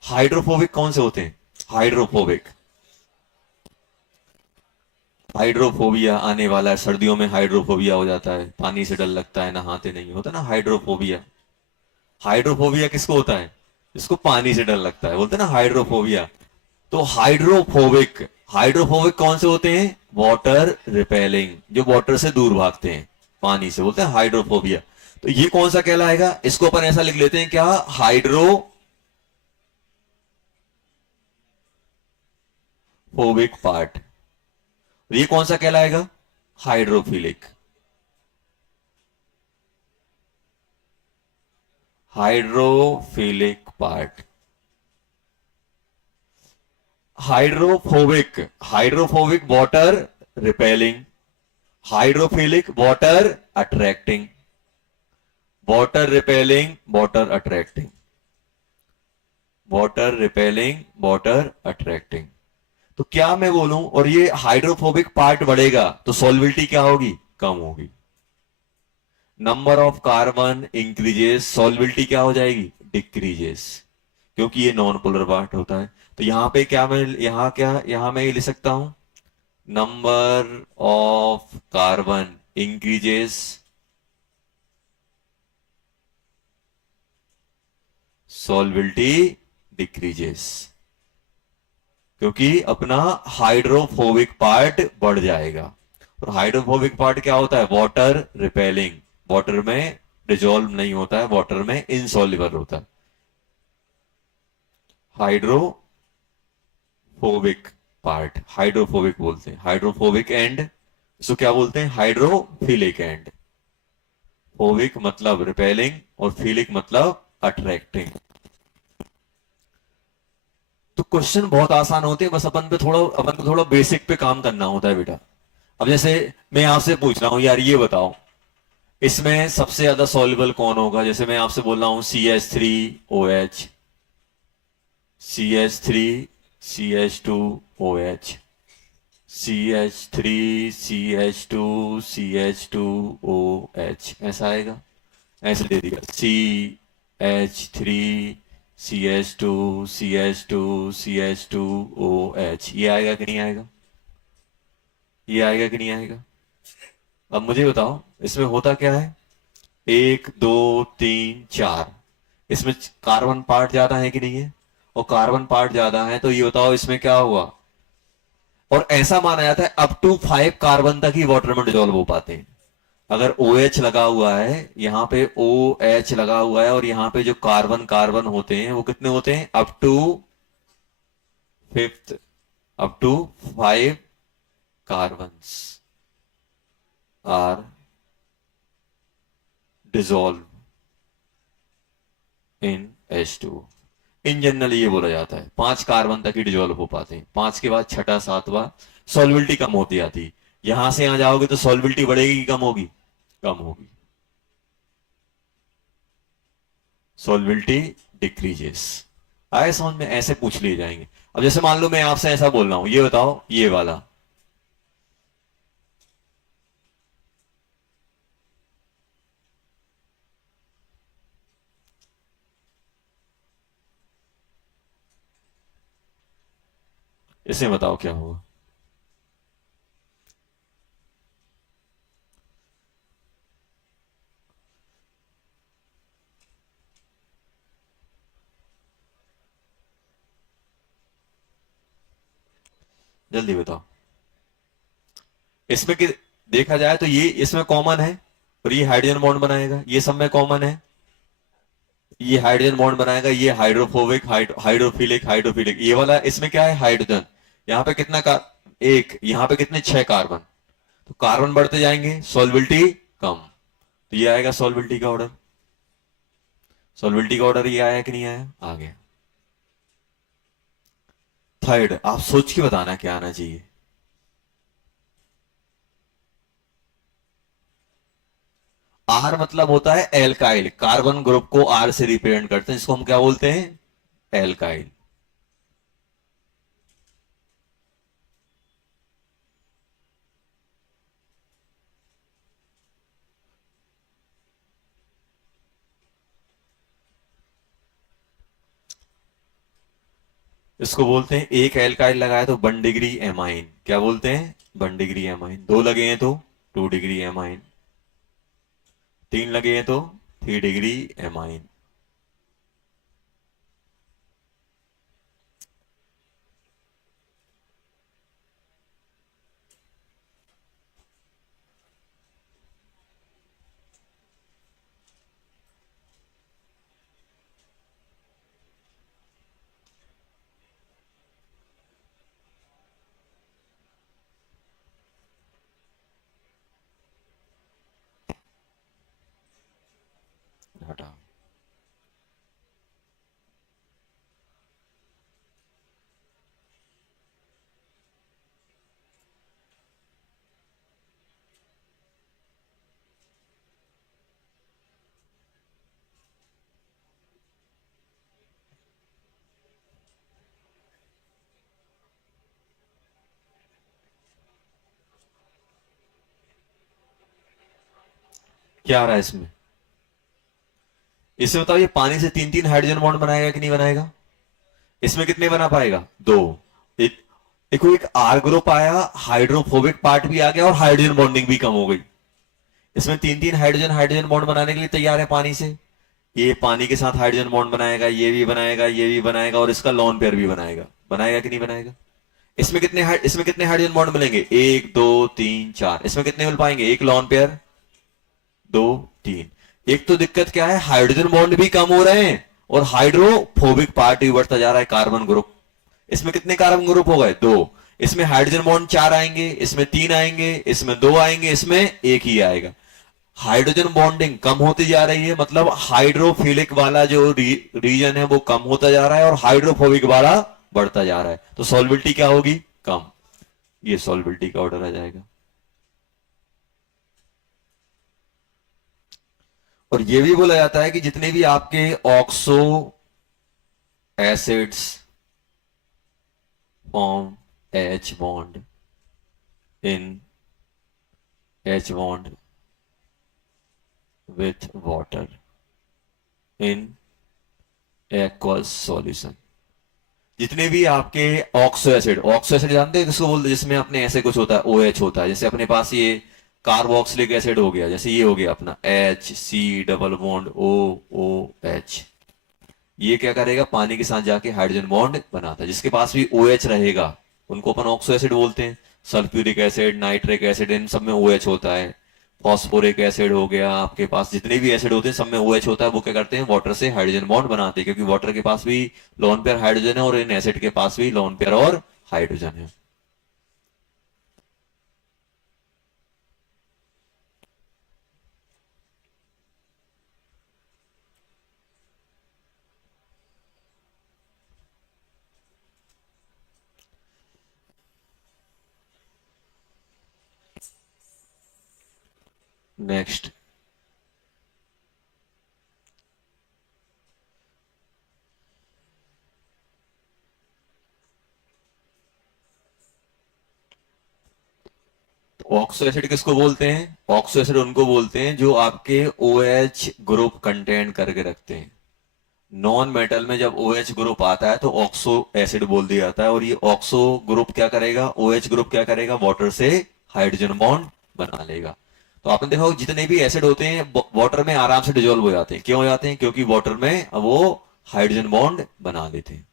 हाइड्रोफोबिक कौन से होते हैं? हाइड्रोफोबिक। हाइड्रोफोबिया आने वाला है, सर्दियों में हाइड्रोफोबिया हो जाता है, पानी से डर लगता है, नहाते नहीं, होता ना हाइड्रोफोबिया। हाइड्रोफोबिया किसको होता है? जिसको पानी से डर लगता है, बोलते हैं ना हाइड्रोफोबिया। तो हाइड्रोफोबिक, हाइड्रोफोबिक कौन से होते हैं? वाटर रिपेलिंग, जो वाटर से दूर भागते हैं, पानी से, बोलते हैं हाइड्रोफोबिया। तो ये कौन सा कहलाएगा? इसको अपन ऐसा लिख लेते हैं क्या? Hydrophobic part. ये कौन सा कहलाएगा? Hydrophilic. Hydrophilic part. Hydrophobic, hydrophobic water repelling, hydrophilic water attracting, water repelling water attracting, water repelling water attracting. तो क्या मैं बोलूं, और ये हाइड्रोफोबिक पार्ट बढ़ेगा तो सॉल्विलिटी क्या होगी? कम होगी। नंबर ऑफ कार्बन इंक्रीजेस, सॉल्विलिटी क्या हो जाएगी? डिक्रीजेस, क्योंकि ये नॉन पोलर पार्ट होता है। तो यहां पे क्या मैं, यहां क्या, यहां मैं ये लिख सकता हूं, number of carbon increases, solubility decreases, क्योंकि अपना हाइड्रोफोबिक पार्ट बढ़ जाएगा। और हाइड्रोफोबिक पार्ट क्या होता है? वाटर रिपेलिंग, वाटर में डिजोल्व नहीं होता है, वाटर में इनसॉल्युबल होता है। हाइड्रोफोबिक पार्ट, हाइड्रोफोबिक बोलते हैं, हाइड्रोफोबिक एंड, इसको क्या बोलते हैं? Hydrophilic and. फोबिक मतलब रिपेलिंग और फिलिक मतलब अट्रैक्टिंग। तो क्वेश्चन बहुत आसान होते हैं, बस अपन को थोड़ा बेसिक पे काम करना होता है बेटा। अब जैसे मैं आपसे पूछ रहा हूं यार ये बताओ, इसमें सबसे ज्यादा सॉल्युबल कौन होगा? जैसे मैं आपसे बोल रहा हूं CH3OH, CH3CH2OH, CH3CH2CH2OH, ऐसा आएगा, ऐसे दे दिया, CH3CH2CH2CH2OH, ये आएगा कि नहीं आएगा? ये आएगा कि नहीं आएगा? अब मुझे बताओ इसमें होता क्या है? 1 2 3 4, इसमें कार्बन पार्ट ज्यादा है कि नहीं है? और कार्बन पार्ट ज्यादा है तो ये बताओ इसमें क्या हुआ? और ऐसा माना जाता है अप टू 5 कार्बन तक ही वाटर में डिजोल्व हो पाते हैं। अगर OH लगा हुआ है, यहां पे OH लगा हुआ है, और यहां पे जो कार्बन कार्बन होते हैं वो कितने होते हैं? Up to fifth, up to 5 carbons are dissolve in H2O। In general ये बोला जाता है 5 कार्बन तक ही डिजोल्व हो पाते हैं, 5 के बाद छठा सातवां सॉल्विलिटी कम होती आती है। यहां से यहां जाओगे तो सॉल्विलिटी बढ़ेगी कि कम होगी? कम होगी, सॉल्विलिटी डिक्रीजेस। आए समझ में? ऐसे पूछ लिए जाएंगे। अब जैसे मान लो मैं आपसे ऐसा बोल रहा हूं, ये बताओ ये वाला, इसे बताओ क्या होगा? जल्दी बताओ। इसमें कि देखा जाए तो ये इसमें कॉमन है, और ये हाइड्रोजन बॉन्ड बनाएगा, ये सब में कॉमन है। ये हाइड्रोजन बॉन्ड बनाएगा, ये हाइड्रोफोबिक, हाइड्रोफिलिक, हाइड्रोफिलिक, ये वाला इसमें क्या है हाइड्रोजन। यहाँ पे कितना एक, यहाँ पे कितने 6 कार्बन, तो कार्बन बढ़ते जाएंगे, सॉल्बिलिटी कम, तो ये आएगा सॉल्बिलिटी का ऑर्डर। सॉल्बिलिटी का ऑर्डर ये आया कि नहीं आया, आ गया। थर्ड, आप सोच के बताना क्या आना चाहिए। आर मतलब होता है एल्काइल, कार्बन ग्रुप को आर से रिप्रेजेंट करते हैं, जिसको हम क्या बोलते हैं, एल्काइल। इसको बोलते हैं, एक एल्काइल लगाया तो 1 डिग्री एमाइन, क्या बोलते हैं, 1 डिग्री एमाइन। दो लगे हैं तो 2 डिग्री एमाइन, तीन लगे हैं तो 3 डिग्री एमाइन। हटा। क्या आ रहा है इसमें, इससे बताओ, ये पानी से तीन तीन हाइड्रोजन बॉन्ड बनाएगा कि नहीं बनाएगा। इसमें कितने बना पाएगा, दो। एक, देखो एक आर ग्रुप आया, हाइड्रोफोबिक पार्ट भी आ गया और हाइड्रोजन बॉन्डिंग भी कम हो गई। इसमें तीन तीन हाइड्रोजन हाइड्रोजन बॉन्ड बनाने के लिए तैयार है पानी से। ये पानी के साथ हाइड्रोजन बॉन्ड बनाएगा, ये भी बनाएगा, ये भी बनाएगा, और इसका लॉन पेयर भी बनाएगा। बनाएगा कि नहीं बनाएगा। इसमें कितने हाइड्रोजन बॉन्ड मिलेंगे, एक दो तीन चार। इसमें कितने मिल पाएंगे, एक लॉन पेयर, दो, तीन। एक तो दिक्कत क्या है, हाइड्रोजन बॉन्ड भी कम हो रहे हैं और हाइड्रोफोबिक पार्ट भी बढ़ता जा रहा है, कार्बन ग्रुप। इसमें कितने कार्बन ग्रुप हो गए, दो। इसमें हाइड्रोजन बॉन्ड चार आएंगे, इसमें तीन आएंगे, इसमें दो आएंगे, इसमें एक ही आएगा। हाइड्रोजन बॉन्डिंग कम होती जा रही है, मतलब हाइड्रोफिलिक वाला जो रीजन है वो कम होता जा रहा है और हाइड्रोफोबिक वाला बढ़ता जा रहा है, तो सॉल्बिलिटी क्या होगी, कम। ये सॉल्बिलिटी का ऑर्डर आ जाएगा। और ये भी बोला जाता है कि जितने भी आपके oxo acids form H bond in H bond with water in aqueous solution, जितने भी आपके ऑक्सो एसिड जानते हैं किसको बोलते हैं, जिसमें अपने ऐसे कुछ होता है, ओ एच होता है, जैसे अपने पास ये कार्बोक्सिलिक एसिड हो गया, जैसे ये हो गया अपना H C double bond O, O H. ये क्या करेगा, पानी के साथ जाके हाइड्रोजन बॉन्ड बनाता है। जिसके पास भी ओ एच रहेगा उनको अपन ऑक्सो एसिड बोलते हैं। सल्फ्यूरिक एसिड, नाइट्रिक एसिड, इन सब में ओ एच होता है। फॉस्फोरिक एसिड हो गया, आपके पास जितने भी एसिड होते हैं सब में ओ एच होता है। वो क्या करते हैं, वाटर से हाइड्रोजन बॉन्ड बनाते हैं, क्योंकि वाटर के पास भी लोन पेयर हाइड्रोजन है और इन एसिड के पास भी लोन पेयर और हाइड्रोजन है। नेक्स्ट, ऑक्सो एसिड किसको बोलते हैं, ऑक्सो एसिड उनको बोलते हैं जो आपके ओ एच ग्रुप कंटेंट करके रखते हैं। नॉन मेटल में जब ओ एच ग्रुप आता है तो ऑक्सो एसिड बोल दिया जाता है, और ये ऑक्सो ग्रुप क्या करेगा, ओ एच ग्रुप क्या करेगा, वाटर से हाइड्रोजन बॉन्ड बना लेगा। तो आपने देखा होगा जितने भी एसिड होते हैं वाटर में आराम से डिजोल्व हो जाते हैं। क्यों हो जाते हैं, क्योंकि वाटर में वो हाइड्रोजन बॉन्ड बना लेते हैं।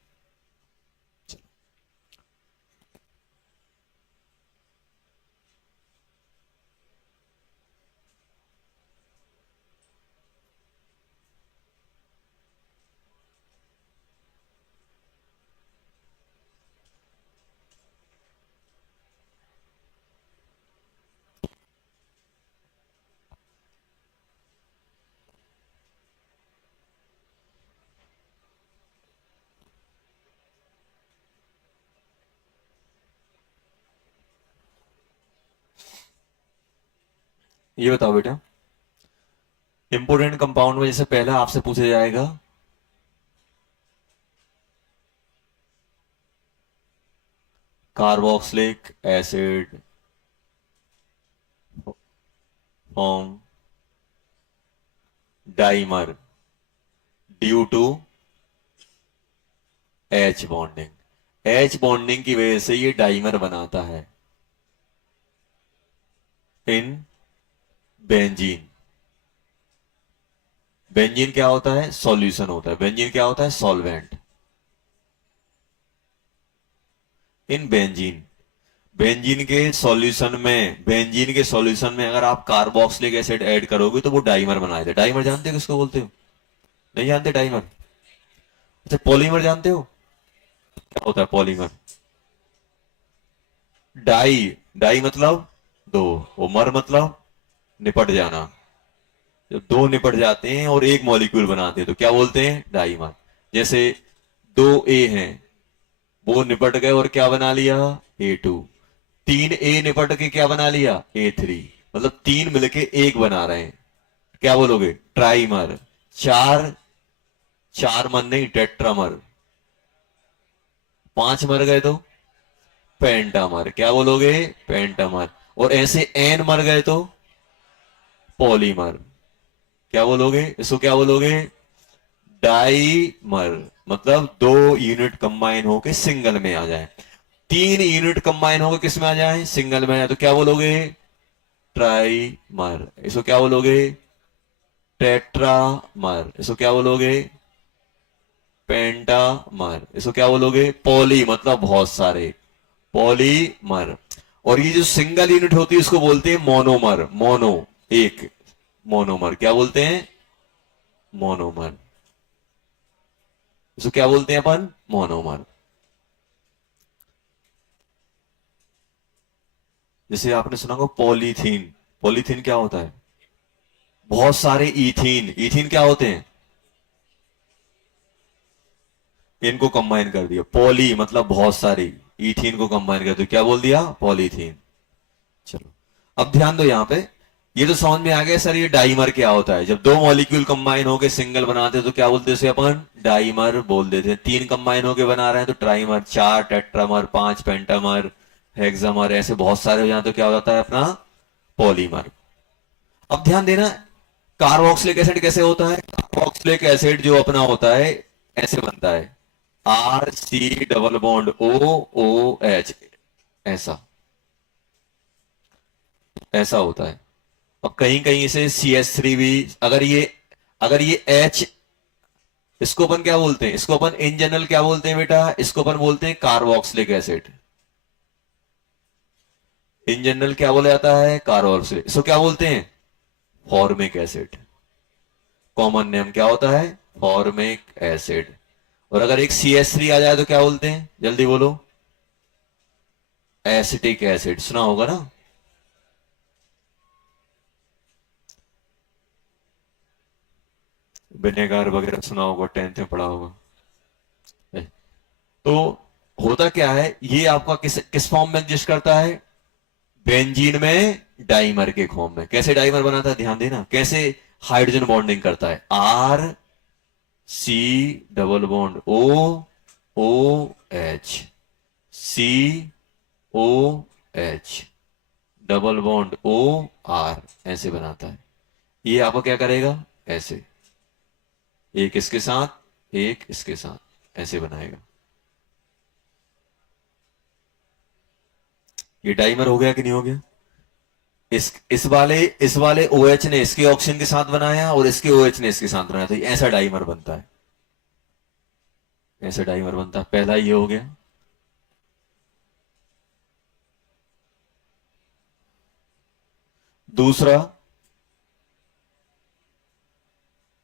ये बताओ बेटा, इंपोर्टेंट कंपाउंड में जैसे पहला आपसे पूछा जाएगा carboxylic acid form dimer due to H bonding. H bonding की वजह से ये डाइमर बनाता है इन बेंजीन। बेंजीन क्या होता है? सॉल्यूशन होता है। बेंजीन क्या होता है? सॉल्वेंट। इन बेंजीन, बेंजीन के सॉल्यूशन में, बेंजीन के सॉल्यूशन में अगर आप कार्बोक्सिलिक एसिड ऐड करोगे तो वो डाइमर बनाए थे। डाइमर जानते हो किसको बोलते हो? नहीं जानते डाइमर? अच्छा, पॉलीमर जानते हो? क्या होता है पॉलीमर? डाई, डाई मतलब दो, वो मर मतलब निपट जाना। जब दो निपट जाते हैं और एक मॉलिक्यूल बनाते हैं तो क्या बोलते हैं? डाइमर। जैसे दो ए हैं, वो निपट गए और क्या बना लिया? A2। तीन ए निपट के क्या बना लिया? A3। मतलब तीन मिलके एक बना रहे हैं, क्या बोलोगे? ट्राइमर। चार, चार मन नहीं, टेट्रामर। पांच मर गए तो पेंटामर। क्या बोलोगे? पेंटामर। और ऐसे एन मर गए तो पॉलीमर। क्या बोलोगे इसको? क्या बोलोगे? डाइमर। मतलब दो यूनिट कंबाइन होके सिंगल में आ जाए। तीन यूनिट कंबाइन होकर किस में आ जाए? सिंगल में आ जाए तो क्या बोलोगे? ट्राइमर। इसको क्या बोलोगे? टेट्रामर। इसको क्या बोलोगे? पेंटामर। इसको क्या बोलोगे? पॉली मतलब बहुत सारे, पॉलीमर। और ये जो सिंगल यूनिट होती है उसको बोलते हैं मोनोमर। मोनो, एक, मोनोमर। क्या बोलते हैं? मोनोमर। इसको क्या बोलते हैं अपन? मोनोमर। जैसे आपने सुना होगा पॉलीथीन। पॉलीथीन क्या होता है? बहुत सारे इथीन। इथीन क्या होते हैं? इनको कंबाइन कर दिया। पॉली मतलब बहुत सारी, इथीन को कंबाइन कर दिया, क्या बोल दिया? पॉलीथीन। चलो, अब ध्यान दो यहां पे। ये तो समझ में आ गया सर, ये डाइमर क्या होता है। जब दो मॉलिक्यूल कंबाइन होके सिंगल बनाते हैं तो क्या बोलते हैं उसे अपन? डाइमर बोल देते हैं। तीन कंबाइन होके बना रहे हैं तो ट्राइमर। चार टेट्रामर, पांच पेंटामर, हेक्सामर, ऐसे बहुत सारे हो जाए तो क्या हो जाता है अपना? पॉलीमर। अब ध्यान देना, कार्बोक्सिलिक एसिड कैसे होता है? कार्बोक्सिलिक एसिड जो अपना होता है ऐसे बनता है, RC डबल बॉन्ड OOH, ऐसा, ऐसा होता है। अब कहीं कहीं से CH3 भी, अगर ये H, इसको अपन क्या बोलते हैं? इसको अपन इन जनरल क्या बोलते हैं बेटा? इसको अपन बोलते हैं कार्बोक्सिलिक एसिड। इन जनरल क्या बोला जाता है? कार्बोक्सिलिक। इसको क्या बोलते हैं? Formic acid. कॉमन नेम क्या होता है? Formic acid. और अगर एक CH3 आ जाए तो क्या बोलते हैं? जल्दी बोलो। Acetic acid. सुना होगा ना? विनेगर वगैरह सुना होगा, 10th में पढ़ा होगा। तो होता क्या है, ये आपका किस किस फॉर्म में एग्जिस्ट करता है? बेंजीन में डाइमर के फॉर्म में। कैसे डाइमर बनाता है ध्यान देना, कैसे हाइड्रोजन बॉन्डिंग करता है? RC double bond OOH, COH double bond OR, ऐसे बनाता है। ये आपको क्या करेगा? ऐसे, एक इसके साथ, एक इसके साथ, ऐसे बनाएगा। ये डाइमर हो गया कि नहीं हो गया? इस वाले OH ने इसके ऑक्सीजन के साथ बनाया और इसके OH ने इसके साथ बनाया, तो ऐसा डाइमर बनता है। ऐसा डाइमर बनता है। पहला ये हो गया। दूसरा,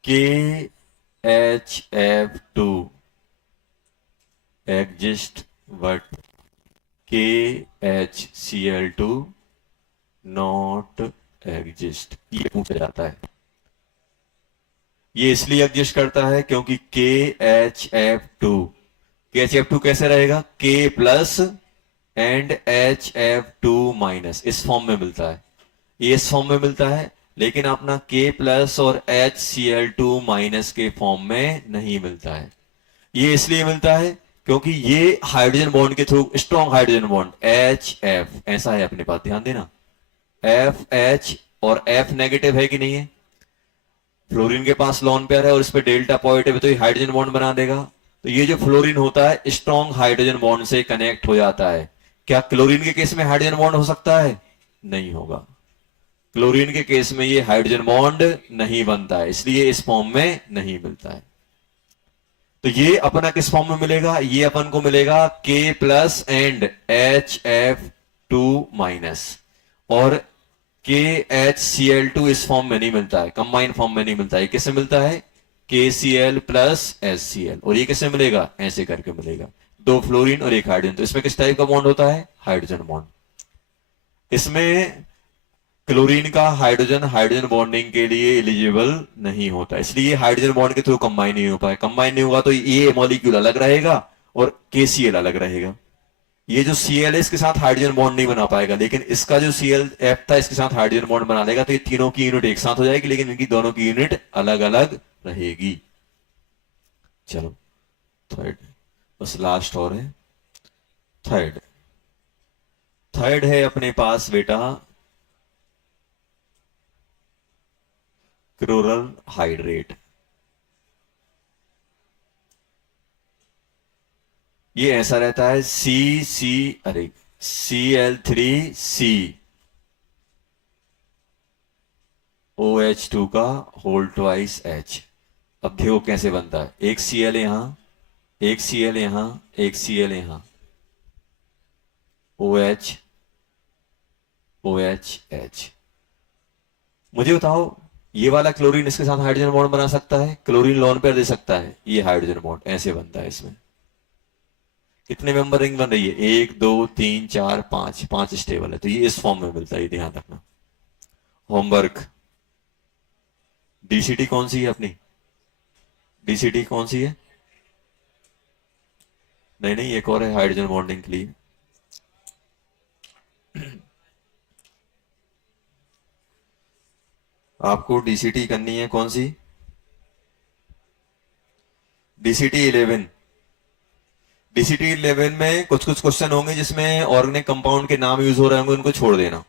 KHF2 exist but KHCl2 not exist, ये पूछा जाता है। ये इसलिए एग्जिस्ट करता है क्योंकि KHF2 कैसे रहेगा? K plus and HF2 minus, इस फॉर्म में मिलता है। ये इस फॉर्म में मिलता है, लेकिन अपना K प्लस और HCl2 माइनस के फॉर्म में नहीं मिलता है। ये इसलिए मिलता है क्योंकि ये हाइड्रोजन बॉन्ड के through strong hydrogen bond HF ऐसा है अपने पास, ध्यान देना, FH और F नेगेटिव है कि नहीं है। फ्लोरीन के पास लोन पेयर है और इस पे डेल्टा पॉजिटिव है, तो ये हाइड्रोजन बॉन्ड बना देगा। तो ये जो फ्लोरीन होता है स्ट्रॉन्ग हाइड्रोजन बॉन्ड से कनेक्ट हो जाता है। क्या क्लोरीन के केस में हाइड्रोजन बॉन्ड हो सकता है? नहीं होगा। क्लोरीन के केस में ये हाइड्रोजन बॉन्ड नहीं बनता है, इसलिए इस फॉर्म में नहीं मिलता है। तो ये अपना किस फॉर्म में मिलेगा? ये अपन को मिलेगा K plus and HF2 minus, और KHCl2 इस फॉर्म में नहीं मिलता है, कंबाइन फॉर्म में नहीं मिलता है। किससे मिलता है? KCl plus HCl। और ये किससे मिलेगा? ऐसे करके मिलेगा, दो फ्लोरीन और एक हाइड्रोजन। तो इसमें किस टाइप का बॉन्ड होता है? Hydrogen bond. इसमें क्लोरीन का हाइड्रोजन हाइड्रोजन बॉन्डिंग के लिए एलिजिबल नहीं होता, इसलिए हाइड्रोजन बॉन्ड के थ्रू कंबाइन नहीं हो पाए। कंबाइन नहीं होगा तो ये मॉलिक्यूल अलग रहेगा और KCl अलग रहेगा। ये जो Cl है इसके साथ हाइड्रोजन बॉन्ड नहीं बना पाएगा, लेकिन इसका जो ClF था इसके साथ हाइड्रोजन बॉन्ड बना लेगा। तो ये तीनों की यूनिट एक साथ हो जाएगी, लेकिन इनकी दोनों की यूनिट अलग अलग रहेगी। चलो थर्ड, बस लास्ट और है थर्ड। थर्ड है अपने पास बेटा क्लोरल हाइड्रेट। ये ऐसा रहता है Cl3C OH2 का होल ट्वाइस H। अब देखो कैसे बनता है, एक Cl यहां, एक Cl यहां, एक Cl यहां, OH OH H। मुझे बताओ, ये वाला क्लोरीन इसके साथ हाइड्रोजन बॉन्ड बना सकता है? क्लोरीन लोन पेयर दे सकता है? ये हाइड्रोजन बॉन्ड ऐसे बनता है। इसमें कितने मेंबर रिंग बन रही है? 1 2 3 4 5, 5 स्टेबल है। तो ये इस फॉर्म में मिलता है, ये ध्यान रखना। होमवर्क, DCT कौन सी है अपनी? DCT कौन सी है? नहीं नहीं, एक और है हाइड्रोजन बॉन्डिंग के लिए। आपको DCT करनी है कौन सी? DCT 11। DCT 11 में कुछ कुछ क्वेश्चन होंगे जिसमें ऑर्गेनिक कंपाउंड के नाम यूज हो रहे होंगे, उनको छोड़ देना।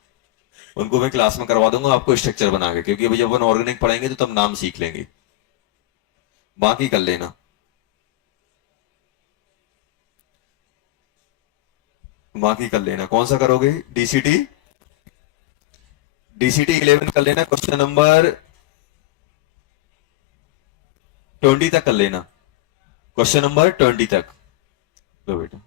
उनको मैं क्लास में करवा दूंगा आपको स्ट्रक्चर बना के, क्योंकि अभी जब अपन ऑर्गेनिक पढ़ेंगे तो तब नाम सीख लेंगे। बाकी कर लेना, बाकी कर लेना। कौन सा करोगे? DCT 11 कर लेना, क्वेश्चन नंबर 20 तक कर लेना, क्वेश्चन नंबर 20 तक। लो बेटा।